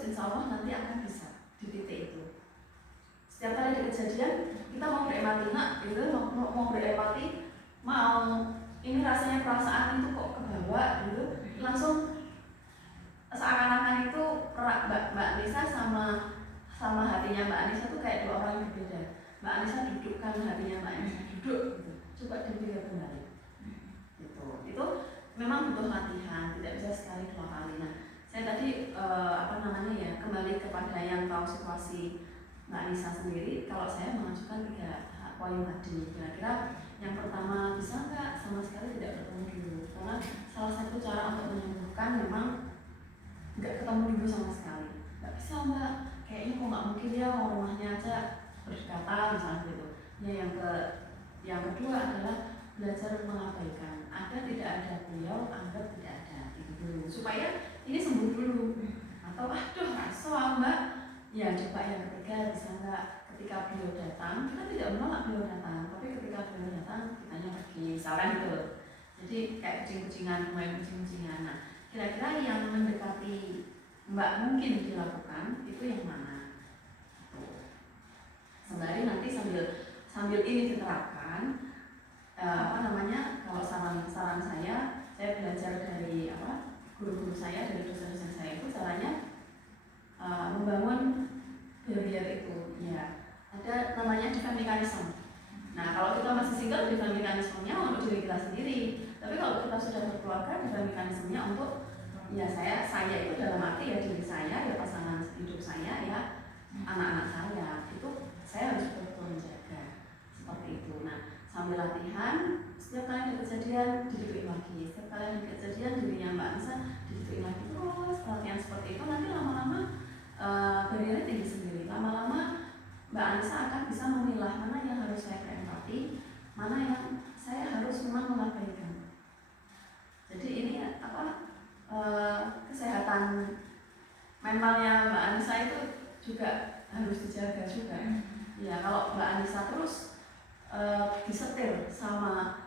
insya Allah nanti akan bisa di titik itu. Setiap kali ada kejadian kita mau berempati, nak gitu, mau berempati, mau ini rasanya perasaan itu kok kebawa gitu, langsung seakan-akan itu Mbak Nisa sama hatinya Mbak Anissa tuh kayak 2 orang yang berbeda. Mbak Anissa dudukkan hatinya Mbak Anissa duduk gitu. Coba dipikir kembali. Itu memang butuh latihan, tidak bisa sekali 2 kali. Nah, saya tadi kembali kepada yang tahu situasi Mbak Anissa sendiri. Kalau saya mengajukan 3 poin tadi, kira-kira yang pertama bisa nggak sama sekali tidak bertemu dulu, karena salah satu cara untuk menyembuhkan memang nggak ketemu dulu sama sekali. Nggak bisa Mbak, kayaknya kok nggak mungkin ya, rumahnya aja berdekatan misalnya gitu. Ya, yang kedua adalah belajar mengabaikan. Ada tidak ada beliau, anggap tidak ada gitu dulu, supaya ini sembuh dulu. Atau aduh soal Mbak, ya coba yang ketiga, bisa nggak ketika beliau datang, kita tidak menolak beliau datang, tapi ketika beliau datang kitanya pergi, misalkan gitu. Jadi kayak kucing-kucingan, main kucing-kucingan. Nah, kira-kira yang mendekati Mbak mungkin dilakukan itu yang mana? Sembari nanti sambil ini diterapkan, kalau saran saya belajar dari guru-guru saya, dari dosen-dosen saya, itu caranya membangun barrier itu. Ya, ada namanya defense mechanism. Nah, kalau kita masih single, defense mekanismenya untuk diri kita sendiri. Tapi kalau kita sudah berkeluarga, defense mekanismenya untuk saya itu dalam arti ya diri saya, ya pasangan hidup saya, ya anak-anak saya. Itu saya harus betul-betul menjaga seperti itu. Nah, sambil latihan, setiap kali ada kejadian didituin lagi, setiap kali ada kejadian dirinya Mbak Anissa didituin lagi, terus latihan seperti itu. Nanti lama-lama barriernya tinggi sendiri. Lama-lama Mbak Anissa akan bisa memilah mana yang harus saya berempati, mana yang saya harus memang mengabaikan. Jadi ini kesehatan mentalnya Mbak Anissa itu juga harus dijaga juga. Ya, kalau Mbak Anissa terus disetir sama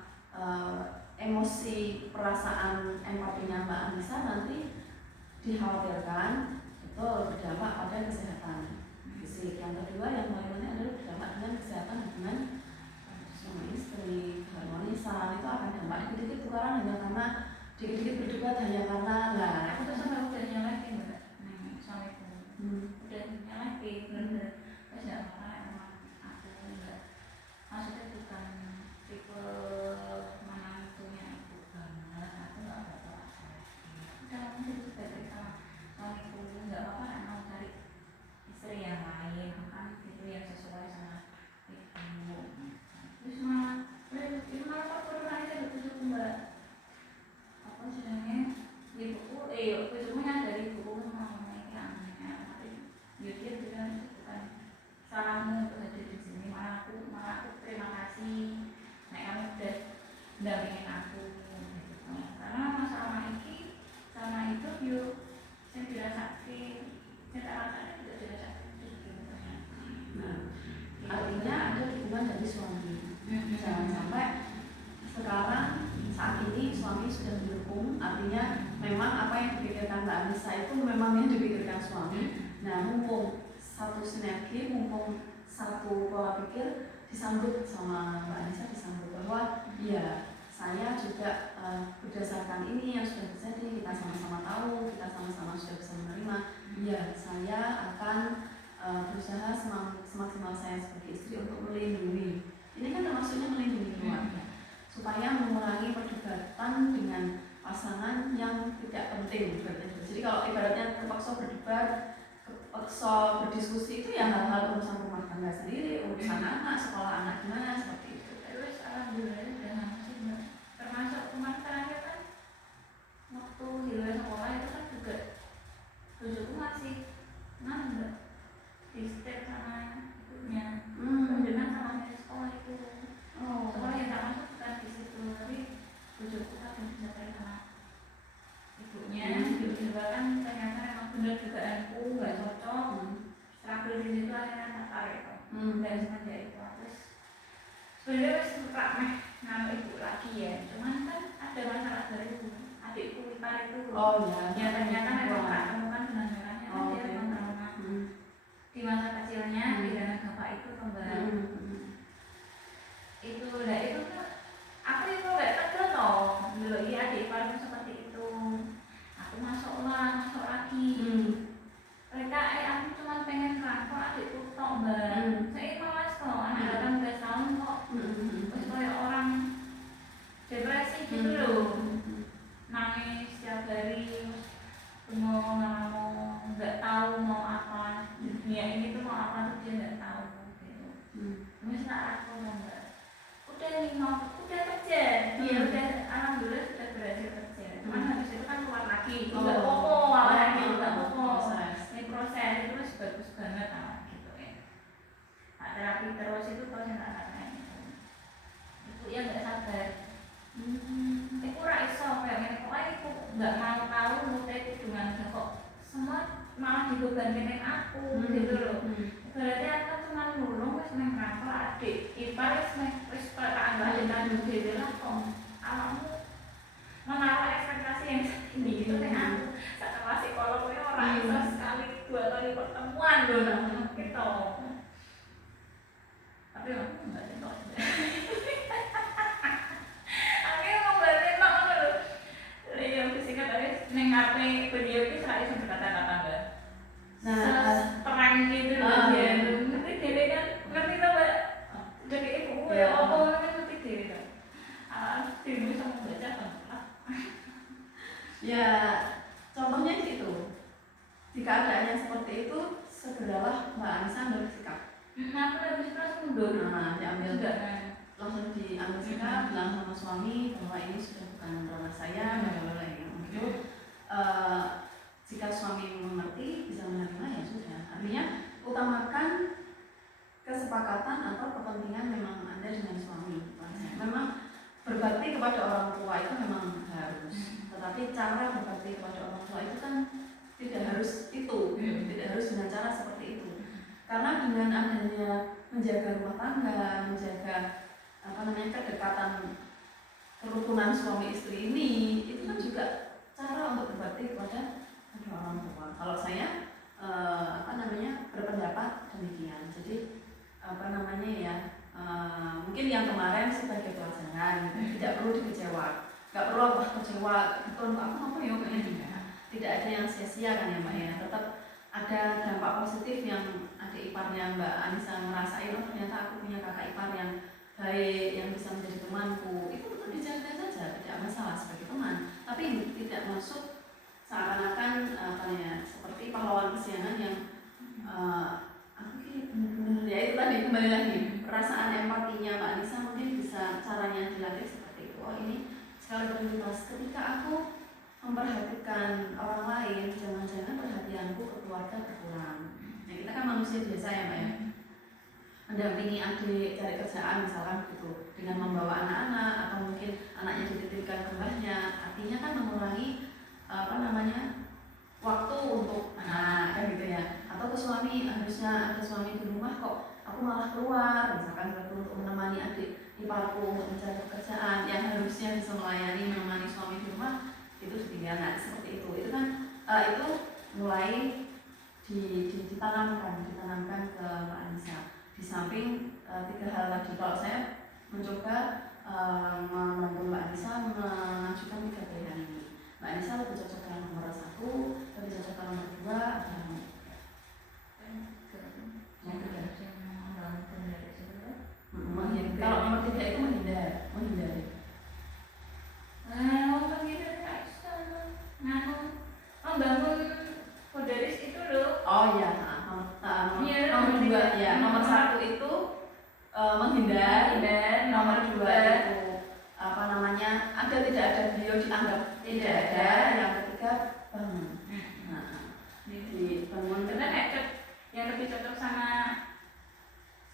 emosi, perasaan, empatinya Mbak Anissa, nanti dikhawatirkan itu berdampak pada kesehatan fisik. Yang kedua yang paling penting adalah berdampak dengan kesehatan hubungan suami istri, keharmonisan. Itu akan dampak dikit-dikit tukaran hanya karena dikit-dikit berdebat hanya karena aku tuh sampai udah nyalakin Mbak, suamiku udah nyalakin bener-bener terus nggak marah, emang aku nggak, maksudnya bukan tipe menantunya ibu banget, aku nggak ada apa-apa udah aku itu balik sama suamiku, nggak apa-apa mau cari istri yang lain, kan itu yang sesuai sama ibu. Terus malah kok kurang aja betul Mbak, apa sebenarnya ibuku ibuku nyadari ibuku ngomongnya aneh, tapi dia bilang bukan salahmu untuk hadir di sini, malah aku terima kasih nek kamu udah mendampingin aku gitu. Karena masalah ini sama itu saya dirasakan, saya rasakan juga dirasakan gitu. Nah, artinya ada dukungan dari suami. Jangan sampai sekarang saat ini suami sudah mendukung, artinya memang apa yang dipikirkan Mbak Anissa itu memang yang dipikirkan suami. Nah, mumpung satu sinergi, mumpung satu pola pikir disambut sama Mbak Anissa, disambut bahwa ya saya juga berdasarkan ini yang sudah terjadi, kita sama-sama tahu, kita sama-sama sudah bisa menerima, ya saya akan berusaha semaksimal saya sebagai istri untuk melindungi. Ini kan termasuknya melindungi keluarga, supaya mengurangi perdebatan dengan pasangan yang tidak penting. Jadi kalau ibaratnya terpaksa berdebat, terpaksa berdiskusi, itu ya hal-hal urusan rumah tangga sendiri, urusan anak, sekolah anak gimana, seperti itu. Terus alhamdulillah udah masuk termasuk kemarin terakhir kan waktu di luar sekolah itu kan juga tujuku masih nambah di step sama ibunya, dengan sama di sekolah itu. Sekolah yang tak masuk bukan di situ, tapi tujuku kan disertai sama ibunya. Ibu juga kan ternyata emang benar dugaanku nggak cocok. Struggle di situ akhirnya semenjak itu terus sebenarnya wis ramah nama ibu lagi ya, cuman kan ada masalah dari adikku ipar itu. Oh ya. Ya ternyata memang tak temukan benang-benangnya kan dia Oke. memang trauma di masa kecilnya kehilangan bapak itu kembar. Itu lah itu kan aku itu nggak tegel loh dulu iya adik iparku seperti itu. Aku masuk lagi. Mereka aku cuma pengen rangkul adikku tok mbak. Saya malas kok anak 18 tahun kok terus kayak orang depresi gitu loh, nangis setiap hari, mau nggak tahu mau apa dunia ini tuh mau apa tuh dia nggak tahu gitu. Terus aku mbak udah nih udah kerja, dia udah alhamdulillah sudah berhasil kerja. Cuman habis itu kan keluar lagi, nggak apa-apa awalnya nggak apa-apa. Proses itu masih bagus banget gitu ya. Nah, terapi terus itu proses anak-anak itu ya nggak sabar. Aku raiso kayak gini kok aku nggak mau tahu mutai itu dengan kok semua malah dibebankan aku gitu loh. Berarti aku cuma nulung wes ngerangkul adik ipar wes tak adik kandung gitu lah kok awakmu menaruh ekspektasi yang tinggi gitu kan aku setelah psikolognya orang iso sekali 2 kali pertemuan loh namanya gitu. Tapi aku nggak tentu akhirnya mau balik kok loh yang fisika tadi neng HP video itu saya bisa berkata-kata enggak terang gitu loh dia ngerti diri kan ngerti tau mbak jadi ibu ya apa kan ngerti diri kan dirimu bisa membaca kan. Ya, contohnya itu. Jika keadaannya seperti itu, segeralah Mbak Anissa bersikap. Aku habis kelas mundur. Diambil langsung diambil sikap, bilang sama suami bahwa ini sudah bukan ranah saya, bla gitu. Jika suami mengerti, bisa menerima ya sudah. Artinya utamakan kesepakatan atau kepentingan memang Anda dengan suami. Memang berbakti kepada orang tua itu memang harus. Tetapi cara berbakti kepada orang tua itu kan tidak harus itu, tidak harus dengan cara seperti itu. Karena dengan adanya menjaga rumah tangga, menjaga kedekatan kerukunan suami istri ini, itu kan juga cara untuk berbakti kepada orang tua. Kalau saya berpendapat demikian. Jadi mungkin yang kemarin sebagai pelajaran, tidak perlu dikecewa. Gak perlu kecewa, betul aku apa ya kayaknya tidak ada yang sia-sia kan ya Mbak ya, tetap ada dampak positif yang adik iparnya Mbak Anissa ngerasain, oh ternyata aku punya kakak ipar yang baik, yang bisa menjadi temanku, itu tetap dijaga saja, tidak masalah sebagai teman, tapi tidak masuk seakan-akan seperti pahlawan kesiangan yang aku ini benar-benar ya itu tadi kembali lagi perasaan empatinya Mbak Anissa mungkin bisa caranya dilatih seperti itu. Oh ini sekali prioritas ketika aku memperhatikan orang lain, jangan-jangan perhatianku ke keluarga berkurang. Nah, kita kan manusia biasa ya Mbak ya, mendampingi adik cari kerjaan misalkan gitu, dengan membawa anak-anak atau mungkin anaknya dititipkan ke mbahnya, artinya kan mengurangi waktu untuk anak kan gitu ya. Atau ke suami, harusnya ada suami di rumah kok aku malah keluar, misalkan untuk menemani adik iparku untuk mencari pekerjaan yang harusnya bisa menemani suami di rumah itu ditinggal. Nah seperti itu kan itu mulai ditanamkan ke Mbak Anissa. Di samping 3 hal tadi, kalau saya mencoba membantu Mbak Anissa mengajukan 3 pilihan ini. Mbak Anissa lebih cocok dengan nomor 1, lebih cocok dengan nomor 2, atau yang 3. Kalau nomor 3 itu menghindari. Membangun kodaris itu loh. Oh iya, nomor 2 ya. Nomor 1 itu menghindar. Nomor 2 itu agar tidak ada beliau dianggap tidak ada. Yang ketiga bangun. Dibangun karena yang lebih cocok sama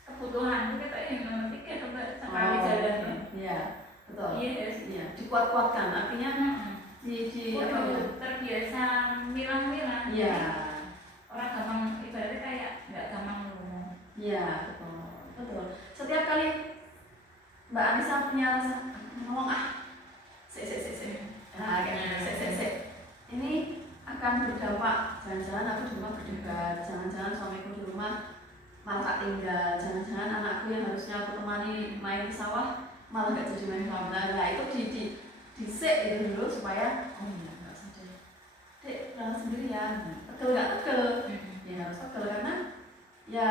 kebutuhan itu kita yang nomor 3 coba sekali jalan. Iya, betul. Iya, dikuat-kuatkan artinya terbiasa milang-milang. Iya. Orang gampang ibaratnya kayak nggak gampang ngomong. Iya, betul. Mbak Anissa punya rasa ngomong nah kayak ini akan berdampak, jangan-jangan aku di rumah berdebat, jangan-jangan suamiku di rumah malah tak tinggal, jangan-jangan anakku yang harusnya aku temani main ke sawah malah gak jadi main ke sawah. Nah itu disek itu dulu supaya oh iya nggak usah dek berangkat sendirian, pegel nggak pegel ya harus pegel karena ya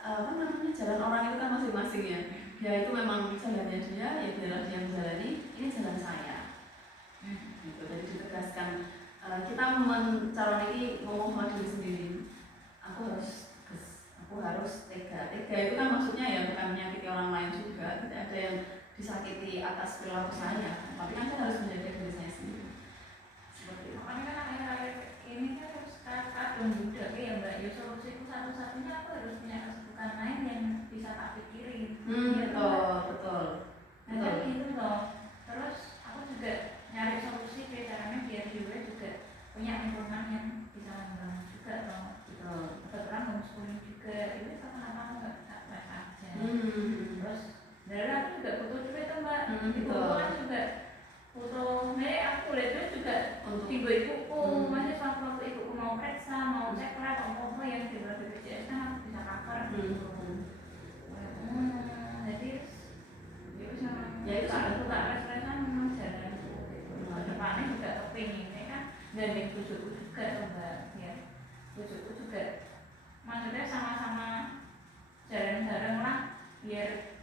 apa namanya jalan orang itu kan masing-masing ya. Ya itu memang jalannya dia, ya biarlah dia menjalani, ini jalan saya. Gitu, jadi ditegaskan kita cara ini ngomong sama diri sendiri. Aku harus tega. Tega itu kan maksudnya ya bukan menyakiti orang lain juga. Tidak ada yang disakiti atas perilaku saya. Tapi kan saya harus menjaga diri saya sendiri. Seperti itu. Makanya kan akhir-akhir ini kan harus kadang budak ya Mbak. Ya solusiku satu-satunya aku harus punya kesibukan lain yang bisa tak pikirin. Betul. Nah gitu loh. Terus aku juga nyari solusi caranya biar dia juga punya lingkungan yang bisa membangun juga loh. Kebetulan homeschooling juga, itu kenapa aku nggak les aja. Terus dari aku juga butuh duit tuh Mbak. Ibu kan juga butuh, aku lihat duit juga ibu ibuku, masih waktu ibuku mau periksa, mau cek lab, apa yang di luar BPJS kan aku bisa cover gitu. Jadi ya itu aku tak les-lesan memang jalan depannya juga kepingin kan gandeng bujuku juga Mbak, ya bujuku juga maksudnya sama-sama jalan bareng lah biar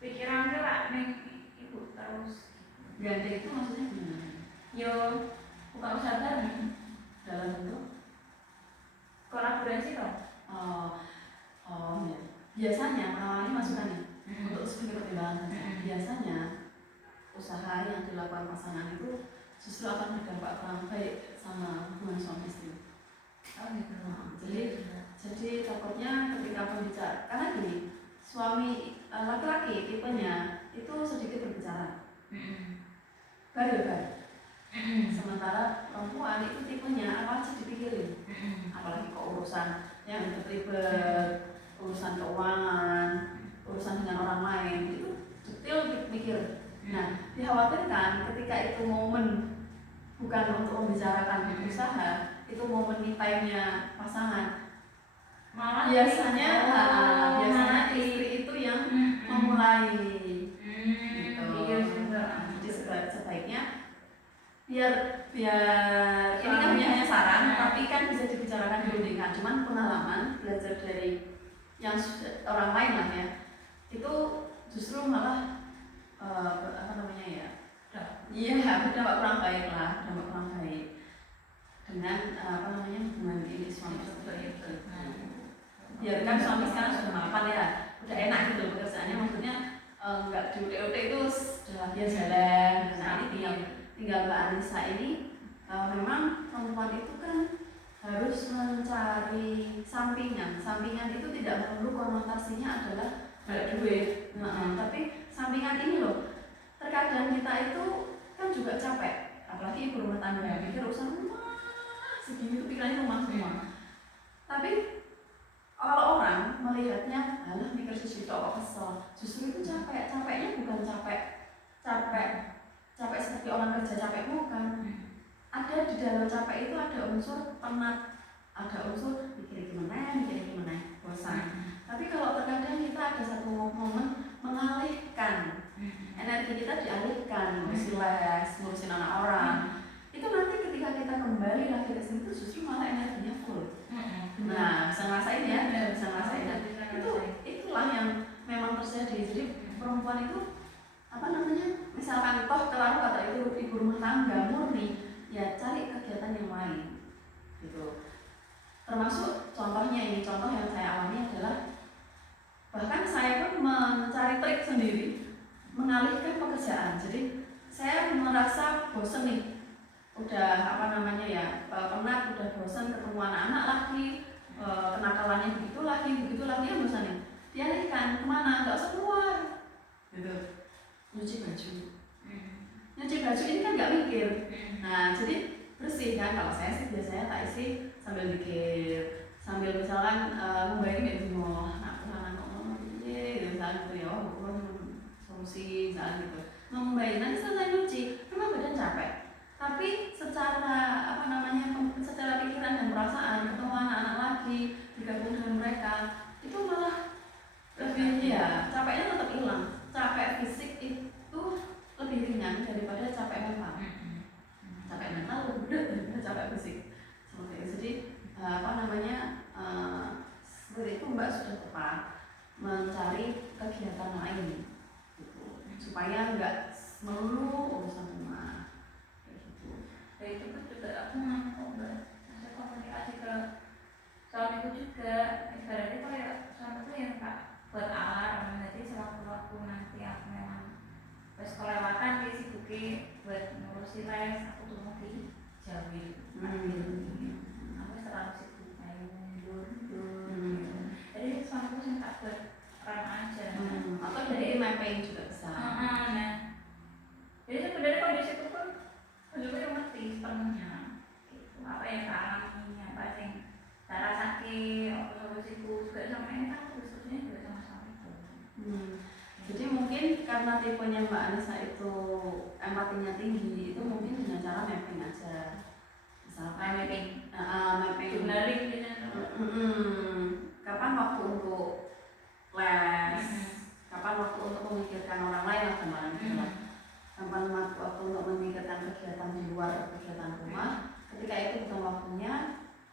pikirannya lah neng ibu terus. Gandeng itu maksudnya gimana? Yo buka usaha bareng Dalam bentuk kolaborasi toh. Ya. Biasanya ini masukannya untuk sedikit pertimbangan saja. Biasanya usaha yang dilakukan pasangan itu justru akan berdampak kurang baik sama hubungan suami istri. Jadi takutnya ketika pembicara, karena gini, suami laki-laki tipenya itu sedikit berbicara, baru. Sementara perempuan itu tipenya apa aja dipikirin, apalagi kok urusan yang ribet, urusan keuangan, urusan dengan orang lain itu detail mikir. Nah, dikhawatirkan ketika itu momen bukan untuk membicarakan usaha, itu momen me time-nya pasangan. Malah biasanya istri itu yang memulai. Gitu. Jadi sebaiknya biar ini kan hanya saran, tapi kan bisa dibicarakan dulu dengan cuman pengalaman belajar dari yang orang lain lah ya. Itu justru malah berdampak kurang baik dengan hubungan ini suami istri itu. Biarkan suami sekarang sudah mapan ya, udah enak gitu pekerjaannya, maksudnya nggak di UT itu sudah dia jalan. Nah ini tinggal Mbak Anissa ini memang perempuan itu kan harus mencari sampingan itu tidak melulu konotasinya adalah duit. Tapi sampingan ini loh, terkadang kita itu kan juga capek, apalagi ibu rumah tangga pikir urusan rumah segini itu pikirannya rumah semua. Tapi kalau orang melihatnya alah mikir sesuatu kok kesel, justru itu capeknya bukan capek seperti orang kerja capek, bukan. Ada di dalam capek itu ada unsur penat, ada unsur mikir gimana bosan. Tapi kalau terkadang kita ada satu momen mengalihkan energi kita, dialihkan ngurusin anak orang, itu nanti ketika kita kembali lagi ke sini justru malah energinya full. Nah bisa ngerasain ya, itulah yang memang terjadi. Jadi perempuan itu misalkan toh kalau kata itu ibu rumah tangga murni, ya cari kegiatan yang lain gitu. Termasuk contoh yang saya alami adalah bahkan saya pun mencari trik sendiri mengalihkan pekerjaan. Jadi saya merasa bosan nih, udah penat, udah bosan ketemu anak-anak lagi, kenakalannya begitu lagi yang bosan nih. Dialihkan kemana? Nggak usah keluar gitu. Nyuci baju ini kan nggak mikir. Nah jadi bersih kan, kalau saya sih biasanya tak isi sambil mikir, sambil misalkan membayar gitu, misalkan gitu ya, kursi misalnya gitu, membaik nanti selesai nyuci memang badan capek, tapi secara apa namanya secara pikiran dan perasaan ketemu anak-anak lagi digabung dengan mereka itu malah lebih ya capeknya tetap hilang, capek fisik itu lebih ringan daripada capek mental. Capek mental lebih berat daripada capek fisik seperti itu. Jadi apa namanya seperti itu Mbak sudah tepat mencari kegiatan lain gitu, supaya nggak melulu urusan rumah kayak gitu. Ya itu pun juga aku mau saya komunikasi ke suamiku juga, ibaratnya kayak suamiku yang tak beralarm, jadi sewaktu-waktu nanti aku memang pas kelewatan dia sibuknya buat ngurusi les, aku tuh mau dijauhin aku terlalu sibuk kayak mundur jadi suamiku sih tak berperan aja atau jadi mapping juga bisa. Nah jadi sebenarnya kondisiku pun juga ngerti sepenuhnya gitu. Apa yang tak alami, apa yang tak rasakan, apa solusiku juga sama ini kan diskusinya juga sama suamiku. Jadi mungkin karena tipenya Mbak Anissa itu empatinya tinggi, itu mungkin dengan cara mapping aja. Misalkan mapping journaling gitu. Kapan waktu untuk les, kapan waktu untuk memikirkan orang lain lah kemarin kapan waktu untuk memikirkan kegiatan di luar kegiatan rumah, ketika itu bukan waktunya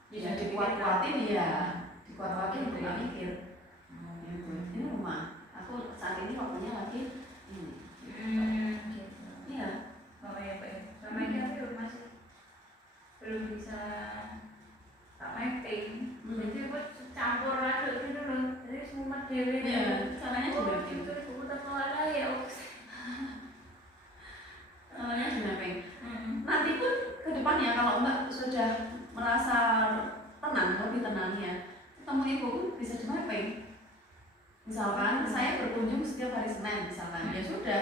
ya dikuat-kuatin ya dikuat-kuatin untuk nggak mikir gitu. Ini rumah aku saat ini waktunya lagi ini iya Oh ya Pak, sama ini aku masih belum bisa tak mapping jadi aku campur aduk gitu loh, jadi semua dewe caranya juga gitu. Aku terkelola ya Caranya di mapping. Nanti pun ke depannya kalau Mbak sudah merasa tenang, lebih tenang ya, ketemu ibu pun bisa di mapping. Misalkan saya berkunjung setiap hari Senin misalkan, ya sudah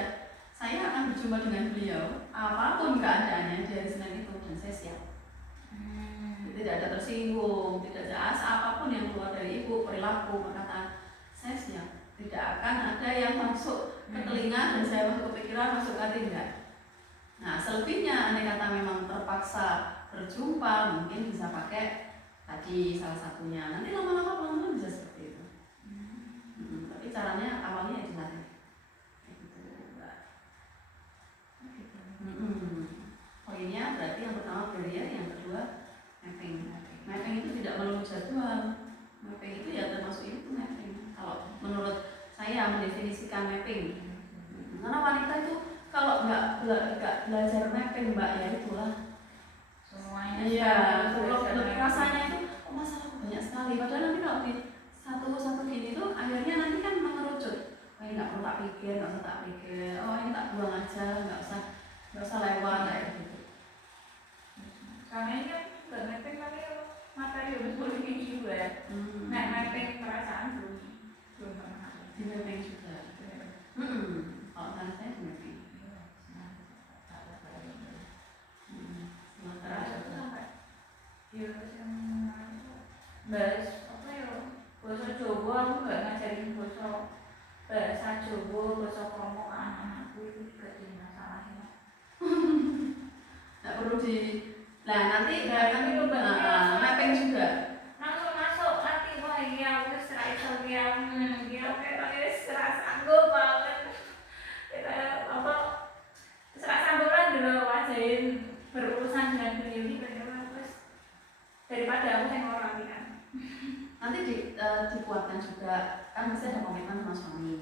saya akan berjumpa dengan beliau apapun keadaannya di hari Senin itu dan saya siap. Tidak ada tersinggung, tidak ada asa apapun yang keluar dari ibu, perilaku, perkataan, saya siap. Tidak akan ada yang masuk ke telinga dan saya masuk ke pikiran, masuk ke hati, enggak. Nah selebihnya andai kata memang terpaksa berjumpa mungkin bisa pakai tadi salah satunya, nanti lama-lama pelan-pelan bisa seperti itu. Tapi caranya awalnya ya dilatih gitu Mbak. Poinnya berarti yang pertama belajar, yang kedua mapping. Mapping itu tidak melulu jadwal, mapping itu ya termasuk itu mapping kalau menurut saya mendefinisikan mapping. Karena wanita itu kalau nggak belajar mapping Mbak ya itulah semuanya iya rasanya itu masalahku banyak sekali, padahal nanti kalau di satu gini tuh akhirnya nanti kan mengerucut, oh ini nggak perlu tak pikir, nggak usah tak pikir, oh ini tak buang aja, nggak usah lewat kayak gitu. Karena ini kan juga mapping tapi materi udah politik juga ya. Mapping perasaan belum pernah Di mapping juga. Kalau saya di mapping. Ya yang bahas apa ya bahasa Jawa, aku nggak ngajarin bahasa Jawa, bahasa Kromo ke anak-anakku itu juga jadi masalahnya. Nggak perlu di nanti mapping juga langsung masuk nanti wah iya aku serak iso dia kayak serak sanggup banget kita apa serak sanggup lah dulu wajahin berurusan dengan beliau ini terus daripada aku yang orang ini kan nanti dikuatkan juga kan masih ada komitmen sama suami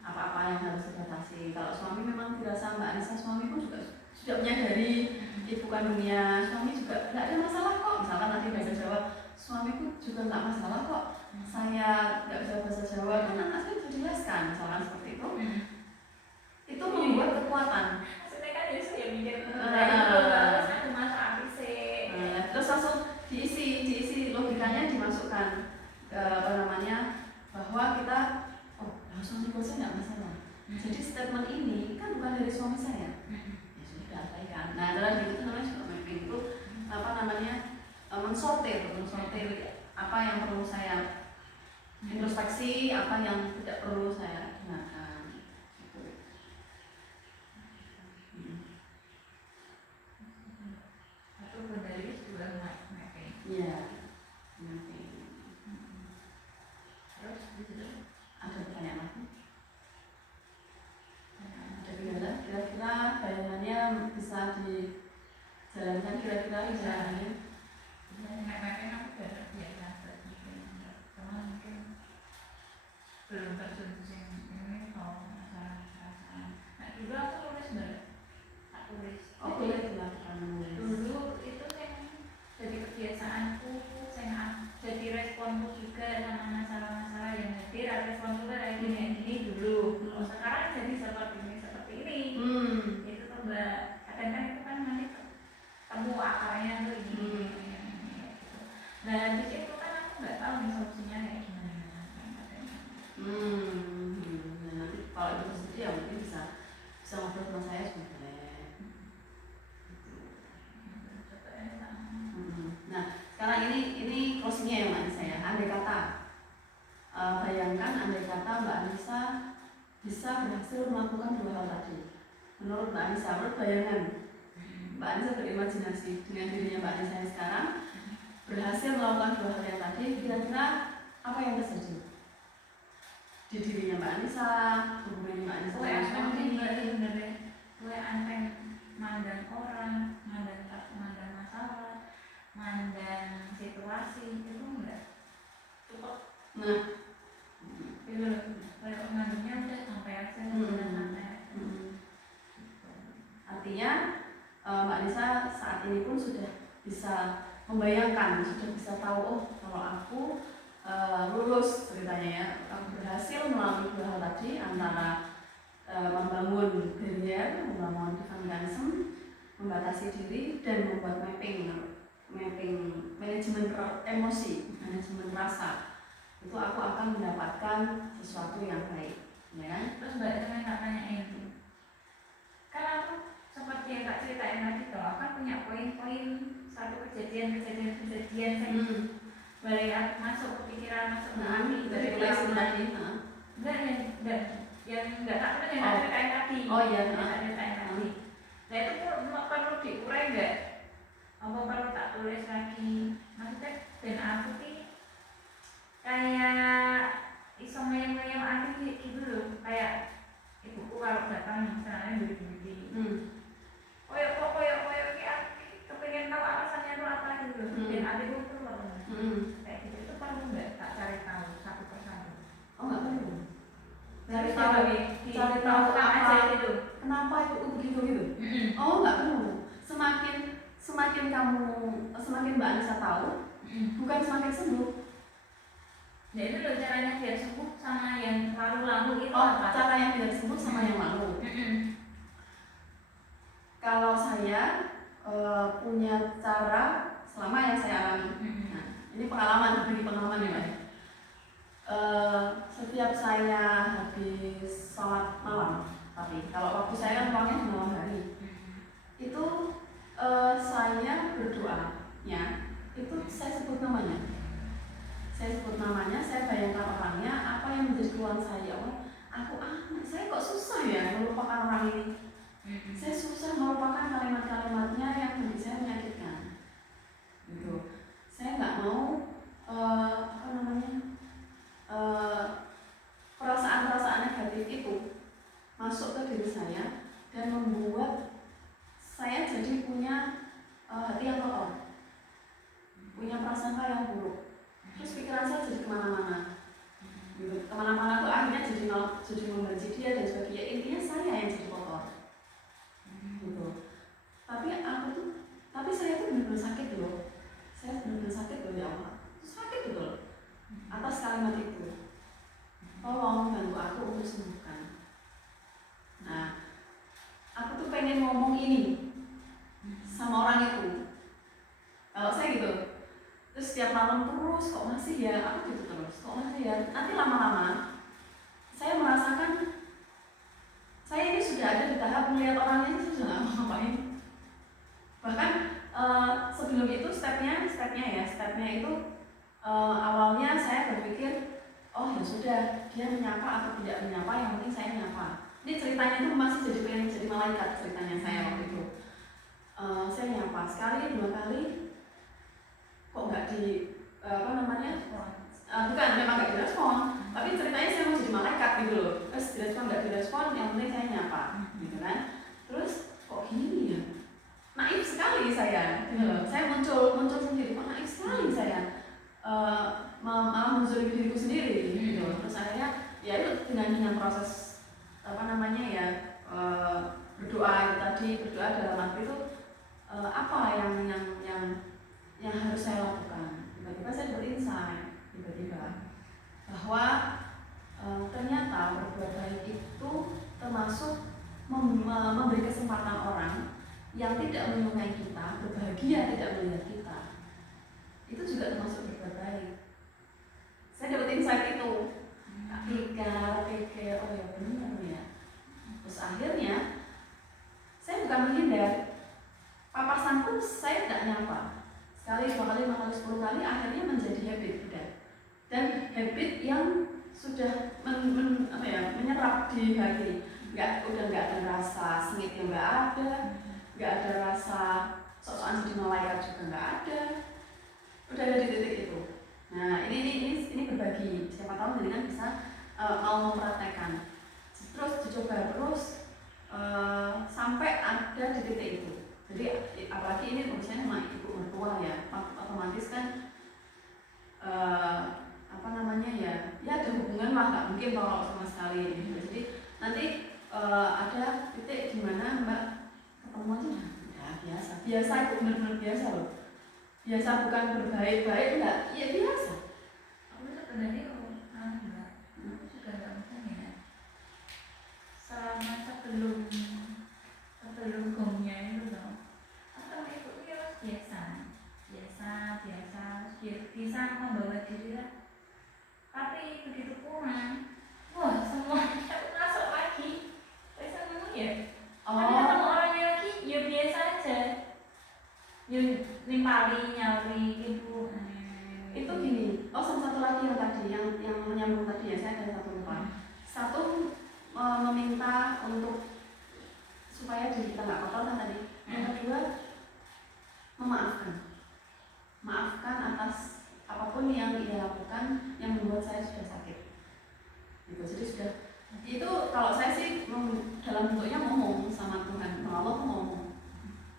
apa-apa yang harus dibatasi. Kalau suami memang dirasa Mbak Anissa suami pun juga sudah menyadari ibu kandungnya, suami juga nggak ada masalah kok. Misalkan nanti bahasa Jawa, suamiku juga nggak masalah kok. Saya nggak bisa bahasa Jawa, kan anak saya bisa dijelaskan, misalkan seperti itu. Itu membuat kekuatan. maksudnya kan justru ya mikir terus aku masuk ABC Terus langsung diisi logikanya dimasukkan ke apa namanya bahwa kita suami saya nggak masalah. Jadi statement ini kan bukan dari suami saya. Kan. Nah dalam gitu namanya juga mapping itu apa namanya mensortir apa yang perlu saya introspeksi, apa yang tidak perlu saya gunakan gitu. ini kalau masalah perasaan. Nah dulu aku tulis balik, tak tulis. Oh boleh dilakukan menulis. Dulu itu yang jadi kebiasaanku, jadi responku juga sama masalah-masalah yang hadir. Responku kan kayak gini dulu. Kalau sekarang jadi seperti ini. Itu tuh Mbak. Kadang kan itu kan nanti temu akarnya tuh ini. Nah di situ kan aku nggak tahu nih solusinya kayak gimana. Nah, nanti kalau itu sendiri ya mungkin bisa ngobrol sama saya juga. Nah, sekarang ini closingnya ya Mbak Anissa ya. Andai kata, bayangkan andai kata Mbak Anissa bisa berhasil melakukan dua hal tadi. Menurut Mbak Anissa, menurut bayangan Mbak Anissa berimajinasi dengan dirinya Mbak Anissa yang sekarang berhasil melakukan dua hal yang tadi, kira-kira apa yang terjadi di dirinya Mbak Anissa, hubungannya Mbak Anissa dengan suami? Gue anteng mandang orang, mandang masalah, mandang situasi itu enggak cukup. Nah, itu kayak mandangnya udah sampai aja, udah sampai. Artinya Mbak Anissa saat ini pun sudah bisa membayangkan, sudah bisa tahu, oh kalau aku lulus ceritanya ya, aku berhasil melalui dua hal tadi, antara membangun career, membangun defense, membatasi diri, dan membuat mapping manajemen emosi, manajemen rasa. Itu aku akan mendapatkan sesuatu yang baik, ya kan? Terus Mbak Temen tak tanyain, kan aku seperti yang tak ceritain tadi tuh, aku kan punya poin-poin satu kejadian yang balik aku masuk ke pikiran, masuk ke hati dari tulis tadi. yang enggak tak pernah yang tak ceritain tadi. Oh iya, yang tak ceritain tadi. Nah itu perlu diurai enggak? Apa perlu tak tulis lagi? Maksudnya dan aku sih kayak iso mayang-mayang aku gitu loh, kayak ibuku kalau datang misalnya beli-beli. Koyo kepengen tahu alasannya itu apa gitu loh. Dan adikku tuh kayak gitu, itu perlu nggak tak cari tahu satu persatu? Oh nggak perlu. Cari tahu apa aja gitu. Kenapa itu begitu gitu? Oh nggak perlu. Semakin Mbak Anissa tahu, bukan semakin sembuh. Nah itu loh caranya biar sembuh sama yang lalu-lalu itu apa? Cara yang biar sembuh sama yang lalu. Kalau saya punya cara selama yang saya alami. Nah, ini pengalaman ya Mbak. Setiap saya habis sholat malam, tapi kalau waktu saya kan pulangnya di malam hari, itu saya berdoa, ya, itu saya sebut namanya, saya bayangkan orangnya, apa yang menjadi keluhan saya, saya kok susah ya melupakan orang ini. Saya susah melupakan kalimat-kalimatnya yang bagi saya menyakitkan. Gitu. Saya nggak mau perasaan-perasaan negatif itu masuk ke diri saya dan membuat saya jadi punya hati yang kotor, punya prasangka yang buruk. Terus pikiran saya jadi kemana-mana. Gitu. Kemana-mana tuh akhirnya jadi membenci dia dan sebagainya. Intinya saya yang jadi kotor. Gitu. Tapi saya tuh benar-benar sakit loh. Saya benar-benar sakit loh ya Allah. Sakit betul atas kalimat itu. Tolong bantu aku untuk sembuhkan. Nah, aku tuh pengen ngomong ini sama orang itu. Kalau saya gitu, terus setiap malam terus kok masih ya, aku gitu terus. Kok masih ya? Nanti lama-lama saya merasakan saya ini sudah ada di tahap melihat orangnya itu sudah nggak mau ngapain. Bahkan sebelum itu stepnya itu awalnya saya berpikir, oh ya sudah, dia menyapa atau tidak menyapa, yang penting saya menyapa. Ini ceritanya itu masih pengen jadi malaikat ceritanya saya waktu itu. Saya nyapa sekali, 2 kali, kok nggak bukan memang nggak direspon, tapi ceritanya saya mau jadi malaikat gitu loh. Terus nggak direspon, yang penting saya nyapa, gitu kan. Terus kok gini ya? Naif sekali saya, gitu loh. Saya muncul sendiri, kok naif sekali saya. Malah menzalimi diriku sendiri, gitu. Terus akhirnya ya itu dengan proses apa namanya ya, berdoa itu tadi, berdoa dalam arti itu apa yang harus saya lakukan. Tiba-tiba saya dapat insight, tiba-tiba bahwa ternyata berbuat baik itu termasuk memberi kesempatan orang yang tidak menyukai kita berbahagia tidak melihat kita. Itu juga termasuk berbuat baik. Saya dapat insight itu. Pikir, oh ya benar ya. Terus akhirnya saya bukan menghindar. Papasan pun saya tidak nyapa. Sekali, 2 kali, 5 kali, 10 kali akhirnya menjadi habit udah. Dan habit yang sudah menyerap di hati. Udah nggak ada rasa sengit yang nggak ada rasa sok-sokan jadi malaikat juga nggak ada. Udah ada di titik itu. Nah ini berbagi. Siapa tahu jadi kan bisa mau mempraktekkan. Terus dicoba terus sampai ada di titik itu. Jadi apalagi ini urusannya sama ibu mertua ya, otomatis kan apa namanya ya ada hubungan lah, nggak mungkin kalau sama sekali. Jadi nanti ada titik di mana Mbak ketemu aja ya biasa itu benar-benar biasa loh, biasa bukan berbaik-baik enggak, ya biasa. Aku sebenarnya enggak, aku juga nggak mungkin ya. Selama sebelum gongnya itu loh, atau itu harus biasa bisa membawa diri lah. Tapi begitu pulang, wah semuanya masuk lagi. Bisa ngomong ya. Tapi ketemu orangnya lagi, ya biasa aja. Ya nimpali, nyari ibu. Itu gini. Sama satu lagi yang tadi, yang menyambung tadi ya, saya ada satu lupa. Satu meminta untuk supaya diri kita nggak kotor kan tadi. Yang kedua maafkan atas apapun yang ia lakukan yang membuat saya sudah sakit. Gitu. Jadi sudah itu kalau saya sih dalam bentuknya ngomong sama Tuhan, Allah tuh ngomong.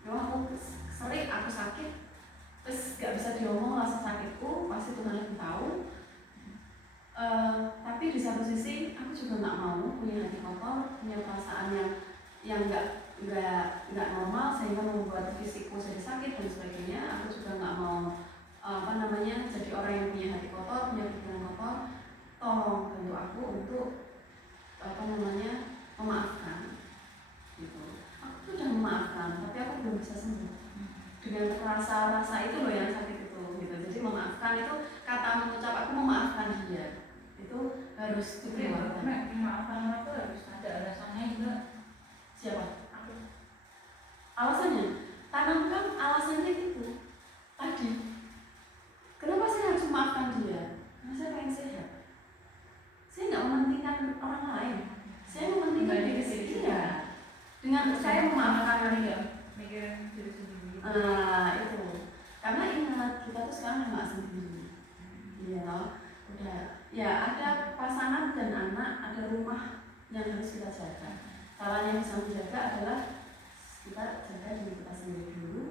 Memang aku sering aku sakit, terus gak bisa diomong rasa sakitku, pasti Tuhan lebih tahu. Tapi di satu sisi aku juga nggak mau punya hati kotor, punya perasaan yang nggak normal sehingga membuat fisikku jadi sakit dan sebagainya. Aku juga nggak mau jadi orang yang punya hati kotor, punya pikiran kotor. Tolong bantu aku untuk memaafkan gitu. Aku sudah memaafkan tapi aku belum bisa sembuh dengan rasa itu loh yang sakit itu gitu. Jadi memaafkan itu kata mengucap aku memaafkan dia itu harus dikeluarkan. Memaafkan orang itu harus ada alasannya juga. Siapa? Aku. Alasannya tanamkan alasannya itu tadi. Kenapa saya harus memaafkan dia? Karena saya pengen sehat. Saya nggak mementingkan orang lain. Saya mementingkan diri sendiri. Iya. Dengan saya memaafkan dia, mikirin diri sendiri. Itu. Karena ingat kita tuh sekarang nggak sendiri. Iya, udah. Ya ada pasangan dan anak, ada rumah yang harus kita jaga. Caranya bisa menjaga adalah kita jaga diri kita sendiri dulu.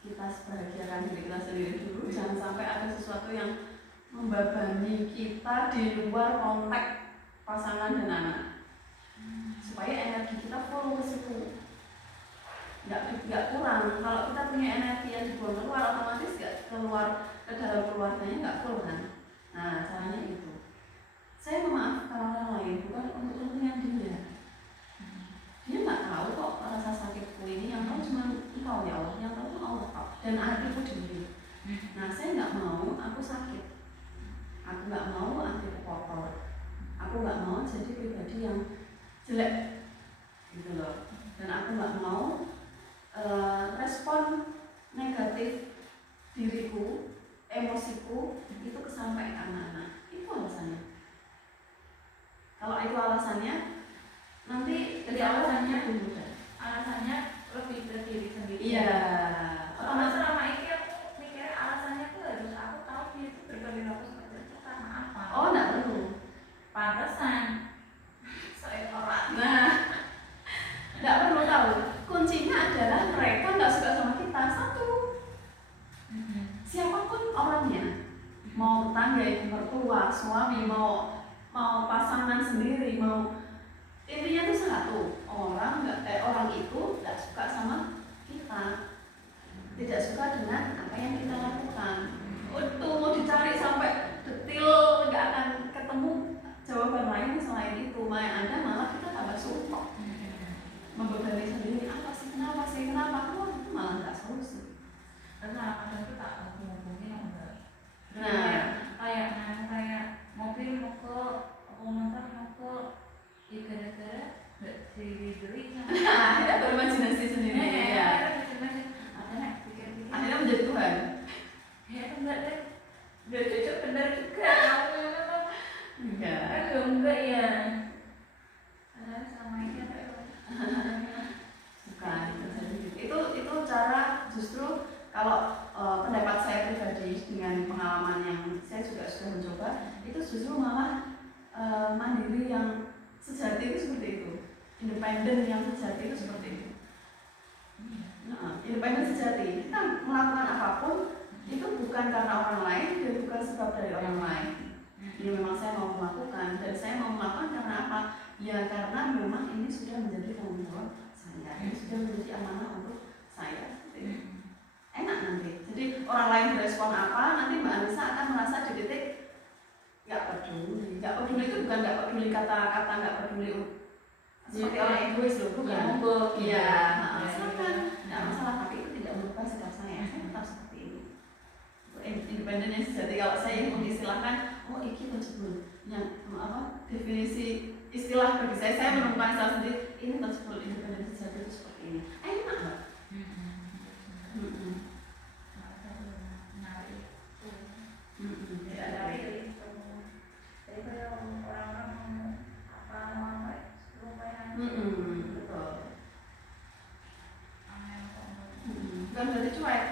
Kita bahagiakan diri kita sendiri dulu. Jangan sampai ada sesuatu yang membebani kita di luar konteks pasangan dan anak. Supaya energi kita full ke situ, nggak kurang. Kalau kita punya energi yang dibuang keluar, otomatis nggak keluar ke dalam keluarganya, nggak full kan. Nah caranya itu. Saya memaafkan orang lain bukan untuk kepentingan dia. Dia nggak tahu kok rasa sakitku ini, yang tahu cuma Engkau ya Allah, yang tahu Allah kok dan hatiku sendiri. Nah saya nggak mau aku sakit, aku nggak mau hatiku kotor, aku nggak mau jadi pribadi yang jelek gitu loh. Dan aku nggak mau respon negatif diriku, emosiku itu kesampaian anak-anak. Itu alasannya. Kalau itu alasannya, nanti jadi alasannya lebih ke diri sendiri. Iya. Karena selama ini aku mikir alasannya tuh harus aku tahu dia itu berperilaku seperti itu karena apa. Oh, nggak perlu. Pantesan saya orang. Nah, nggak perlu tahu. Kuncinya adalah mereka nggak suka sama kita. Satu. Siapapun orangnya, mau tetangga, mertua, suami, mau pasangan sendiri. dibeli Akhirnya berimajinasi sendiri. Ya. Akhirnya menjadi Tuhan. Ya enggak deh, udah cocok benar juga. Enggak ya. Sama ini ada bukan itu cara justru kalau pendapat saya pribadi dengan pengalaman yang saya juga sudah mencoba itu justru malah mandiri yang sejati itu seperti itu, independen yang sejati itu seperti itu. Independen sejati, kita melakukan apapun itu bukan karena orang lain dan bukan sebab dari orang lain. Ini memang saya mau melakukan dan saya mau melakukan karena apa? Ya karena memang ini sudah menjadi tanggung jawab saya, ini sudah menjadi amanah untuk saya. Enak nanti. Jadi orang lain berespon apa, nanti Mbak Anissa akan merasa di titik nggak peduli. Nggak peduli itu bukan nggak peduli kata-kata, nggak peduli seperti orang egois loh, bukan? Iya, silakan, nggak masalah. Tapi itu tidak merubah sikap saya. Saya tetap seperti ini. Independen yang sejati. Kalau saya mengistilahkan, oh iki tersebut yang apa definisi istilah bagi saya menemukan istilah sendiri. Ini tersebut independen sejati itu seperti ini. Enak nggak? Bukan berarti cuek.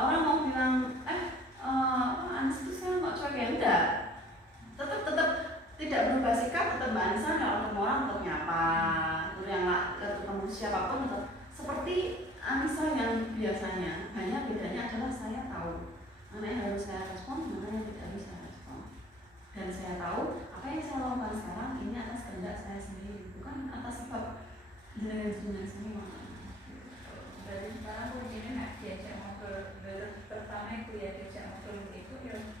Orang mau bilang Anis itu sekarang kok cuek ya? Enggak. Tetap tidak berubah sikap. Tetap Mbak Anissa kalau ketemu orang tetap nyapa. Terus yang ketemu siapapun tetap seperti Anissa yang biasanya. Hanya bedanya adalah saya tahu mana yang harus saya respon, mana yang tidak harus saya respon. Dan saya tahu apa yang saya lakukan sekarang ini atas kehendak saya sendiri, bukan atas sebab jenengan semua. Dari sekarang kuncinya nak diajak ngobrol pertama itu ya diajak ngobrol itu ya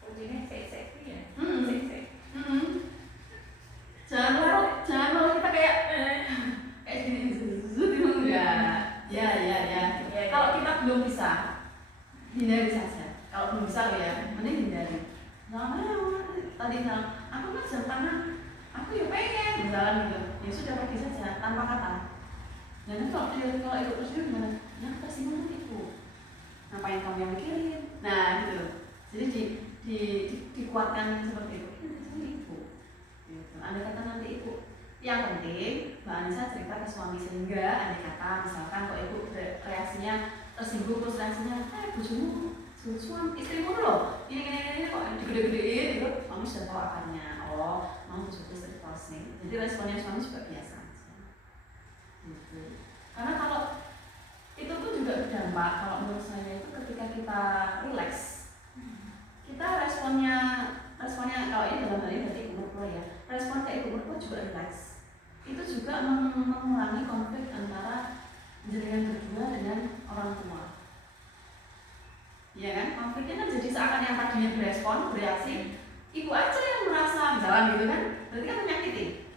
kuncinya sek-sek itu ya sek-sek. Jangan malah kita kayak gini ya. Kalau kita belum bisa hindari saja. Kalau belum bisa ya mending hindari. Tadi bilang aku kan jam tangan, aku ya pengen misalnya gitu. Ya sudah pergi saja tanpa kata. Dan kalau ikut terus dia gimana? Ya tersinggung itu. Ngapain kamu yang mikirin? Nah gitu. Jadi dikuatkan seperti itu. Ibu. Gitu. Andai kata nanti ibu. Yang penting Mbak Anissa cerita ke suami sehingga andai kata misalkan kok ibu reaksinya tersinggung terus reaksinya, bojomu, suami istrimu loh, ini kok digede-gedein itu, suami sudah tahu akarnya. Oh, mau bojoku istri closing. Jadi responnya suami juga biasa. Gitu. Karena kalau itu pun juga berdampak kalau menurut saya itu ketika kita relax, kita responnya kalau ini dalam hal ini berarti ibu mertua ya, respon ke ibu mertua juga relax. Itu juga mengurangi konflik antara jenengan berdua dengan orang tua. Ya kan, konfliknya kan jadi seakan yang tadinya berespon, bereaksi, ibu aja yang merasa misalnya gitu kan, berarti kan menyakiti.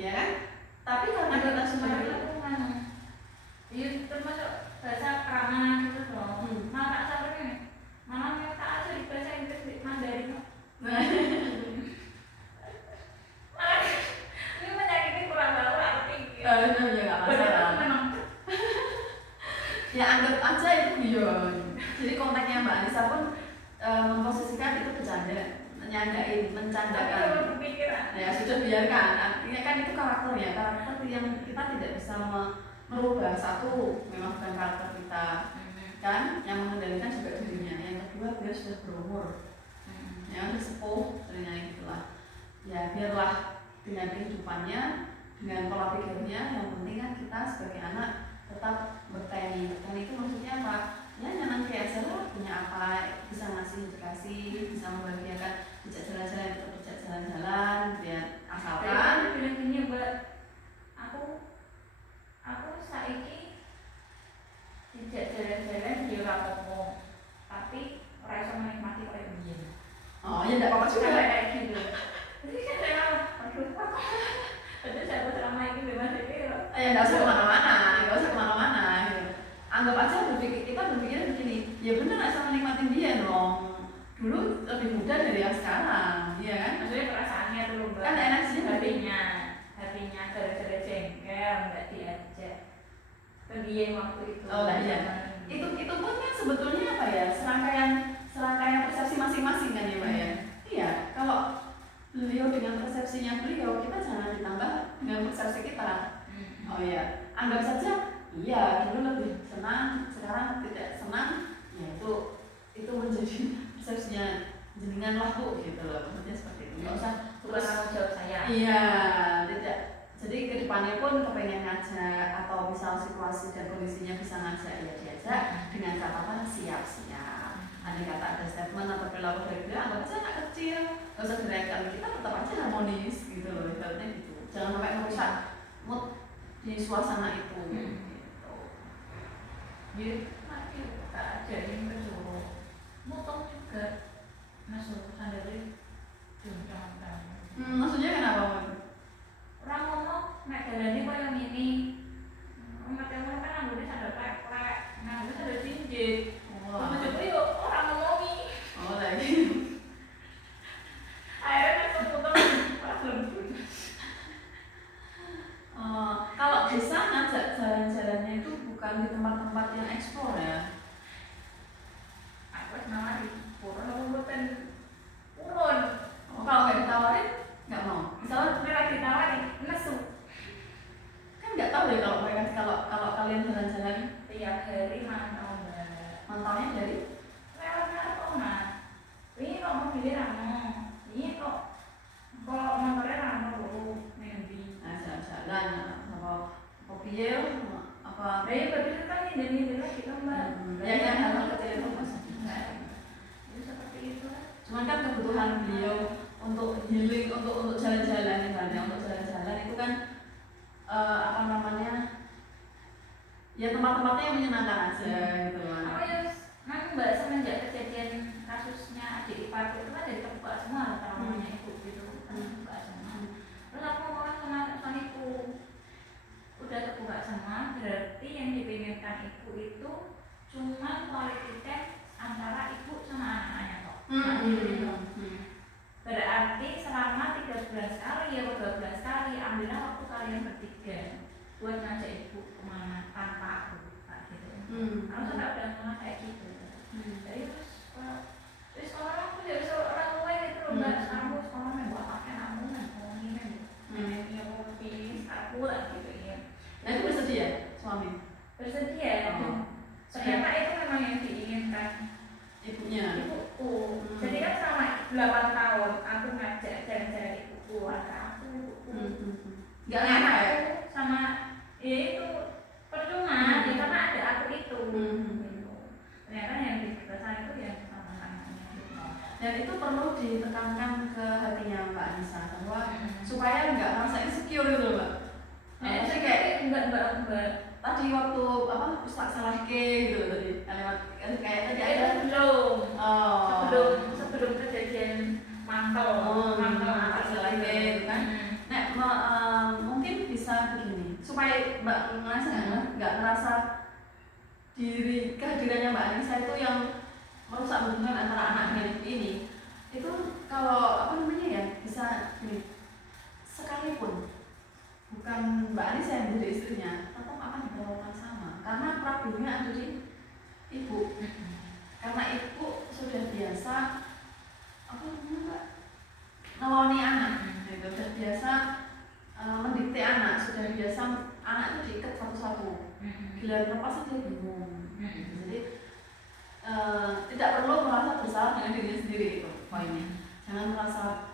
Ya kan? Tapi karena kita sudah iya termasuk bahasa keramah gitu loh. Malah tak sabar ini, malah minta aja di bahasa Inggris di Mandarin. Malah ini menyakiti kurang tahu arti. Ya nggak masalah. Ya anggap aja itu guyon. Jadi kontaknya Mbak Anissa pun memposisikan itu bercanda, mencandakan. Ya sudah biarkan. Artinya kan itu karakter yang kita tidak bisa merubah. Satu, memang bukan karakter kita, kan? Yang mengendalikan juga dirinya. Yang kedua, dia sudah berumur, yang sepuh, ternyata itulah. Ya biarlah dengan kehidupannya, dengan pola pikirnya. Yang penting kan kita sebagai anak tetap bertani. Dan itu maksudnya apa? Ya nyenang kayak aja lah, punya apa, bisa ngasih edukasi, bisa membahagiakan, bisa jalan-jalan, tetap bisa jalan-jalan, ya asalkan. Bilang gini buat aku saiki tidak jalan-jalan di Rapopo, tapi rasa menikmati kayak begini. Oh ya tidak apa-apa juga kayak gitu. Jadi kan saya aduh apa? Ada saya selama ini bebas itu. Ya nggak usah kemana-mana, gitu. Anggap aja kita berpikir begini, ya bener nggak sama nikmatin dia dong. Dulu lebih muda dari yang sekarang, iya kan? Maksudnya perasaannya dulu kan energinya hatinya anggap saja iya dulu lebih senang, sekarang tidak senang, ya itu menjadi persepsinya jenengan lah Bu gitu loh, maksudnya seperti itu. Nggak usah bukan tanggung jawab saya. Iya, tidak. Jadi kedepannya pun kepengen ngajak atau misal situasi dan kondisinya bisa ngajak ya diajak dengan catatan siap-siap. Andai kata ada statement atau perilaku dari dia, anggap aja anak kecil, nggak usah direken, kita tetap aja harmonis gitu loh, ibaratnya gitu. Jangan sampai merusak mood di suasana itu. Gitu. Jadi mati tak ajarin ke suruh motong juga masuk sandali jangan. Maksudnya kenapa? Orang ngomong nek dalane koyo ngene. Umat yang kan anggone sadar plek-plek, nang wis sadar jinjit. Coba yo orang ngomongi. Oh, lagi. Akhirnya kan foto problem. Kalau di sana jalan-jalannya itu bukan di tempat-tempat yang eksplor ya. Aku nawari, purun apa mboten? Purun. Kalau nggak ditawarin nggak mau. Misalnya mereka ditawari, nesu. Kan nggak tahu deh kalau mereka kalau kalian jalan-jalan Tiap hari mantau Mbak. mantaunya dari Lewat omah. Ini kok mobilnya ramo. Ini kok motornya ramo dulu. Nanti. jalan-jalan apa piye apa Ya berarti kan ini lagi kan Mbak. ya hal kecil itu masih Itu seperti itu. cuman kan kebutuhan beliau untuk healing untuk jalan-jalan misalnya untuk jalan-jalan itu kan apa namanya ya tempat-tempatnya yang menyenangkan aja gitu kan. Apa ya nanti Mbak semenjak kejadian kasusnya adik iparku itu kan jadi terbuka semua namanya ibu gitu kan terbuka semua. Terus aku ngomong sama suamiku udah terbuka semua berarti yang dipinginkan ibu itu cuma quality time antara ibu sama anak-anaknya kok. Berarti selama 3 bulan sekali ya 2 bulan sekali ambillah waktu kalian bertiga buat ngajak ibu kemana tanpa aku gitu. Aku sudah udah kayak gitu. Jadi terus orang aku jadi orang tua gitu loh Mbak. Sekarang aku sekolah main buat pakai namu main kopi main kopi aku lah gitu ya. Nah itu bersedia suami? Bersedia. Ternyata itu memang yang diinginkan ibunya. Ibuku. Jadi kan selama 8 tahun aku ngajak jalan-jalan ibuku, keluarga aku, ibuku. Gak enak ya? Sama ya itu percuma ya karena ada aku itu. Ternyata yang dibesar itu yang sama anaknya. Dan itu perlu ditekankan ke hatinya Mbak Anissa bahwa supaya nggak merasa insecure gitu loh Mbak. Maksudnya kayak Mbak tadi waktu apa Ustaz salah gitu tadi lewat kayak tadi ada sebelum kejadian mantel salah gitu kan. Mungkin bisa begini supaya Mbak nggak ngerasa kehadirannya Mbak Anissa itu yang merusak hubungan antara anak dengan ibu ini. Itu kalau apa namanya ya bisa gini, sekalipun bukan Mbak Anissa yang menjadi istrinya, tetap akan diperlakukan sama karena problemnya ada di ibu. Karena ibu sudah biasa apa namanya Mbak ngeloni anak, sudah biasa mendikte anak, sudah biasa anak itu diikat satu-satu. Giliran lepas dia bingung. Jadi tidak perlu merasa bersalah dengan dirinya sendiri itu poinnya. Jangan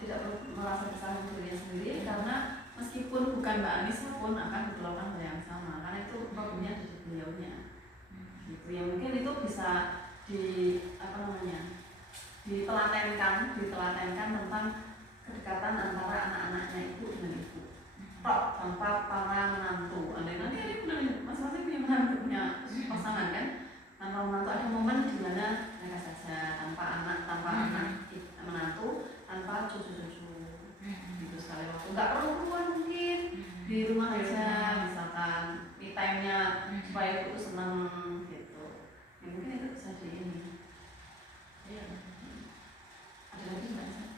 tidak perlu merasa bersalah dengan dirinya sendiri karena meskipun bukan Mbak Anissa pun akan diperlakukan hal yang sama karena itu problemnya di beliaunya. Gitu ya mungkin itu bisa ditelatenkan tentang kedekatan antara anak-anaknya ibu dengan ibu. Tanpa para menantu. Nanti ada masing-masing punya menantu, punya pasangan kan. Tanpa menantu ada momen di mana mereka saja tanpa anak menantu, tanpa cucu-cucu. Gitu sekali waktu. Nggak perlu keluar mungkin di rumah aja misalkan me time-nya supaya ibu senang gitu. Ya mungkin itu bisa di ini. Ada lagi nggak sih?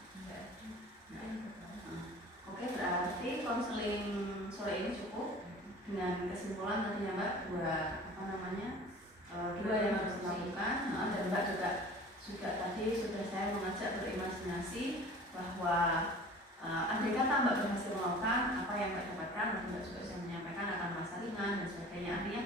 Oke, berarti konseling sore ini cukup dengan kesimpulan tadi ya Mbak dua yang harus dilakukan. Dan Mbak juga tadi sudah saya mengajak berimajinasi bahwa andai kata Mbak berhasil melakukan apa yang Mbak dapatkan, Mbak juga bisa menyampaikan akan merasa ringan dan sebagainya.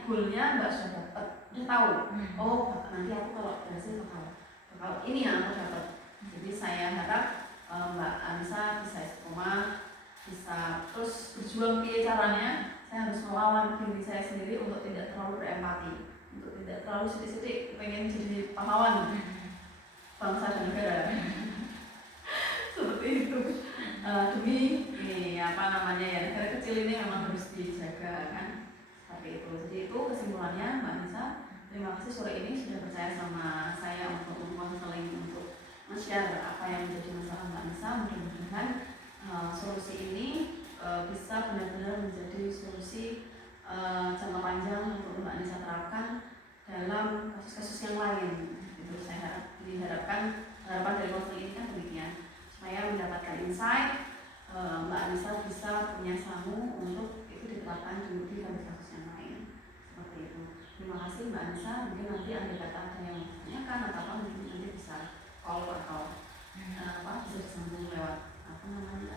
goalnya Mbak sudah dapat, udah tahu. Oh nanti aku kalau berhasil bakal ini yang aku dapat. Jadi saya harap Mbak Anissa bisa istiqomah, bisa terus berjuang pilih caranya. Saya harus melawan diri saya sendiri untuk tidak terlalu berempati, untuk tidak terlalu sidik-sidik pengen jadi pahlawan bangsa dan negara. Seperti itu. Demi ini apa namanya ya, negara kecil ini memang harus dijaga kan, seperti itu. Jadi itu kesimpulannya Mbak Anissa. Terima kasih sore ini sudah percaya sama saya untuk saling untuk men-share apa yang menjadi masalah Mbak Anissa. Mudah-mudahan solusi ini bisa benar-benar menjadi solusi jangka panjang untuk Mbak Anissa terapkan dalam kasus-kasus yang lain. Itu saya diharapkan, harapan dari konseling ini kan demikian, supaya mendapatkan insight, Mbak Anissa bisa punya samu untuk itu diterapkan di kasus-kasus yang lain. Seperti itu. Terima kasih Mbak Anissa. Mungkin nanti andai kata ada yang tanyakan atau apa, mungkin nanti bisa call atau bisa disambung lewat apa namanya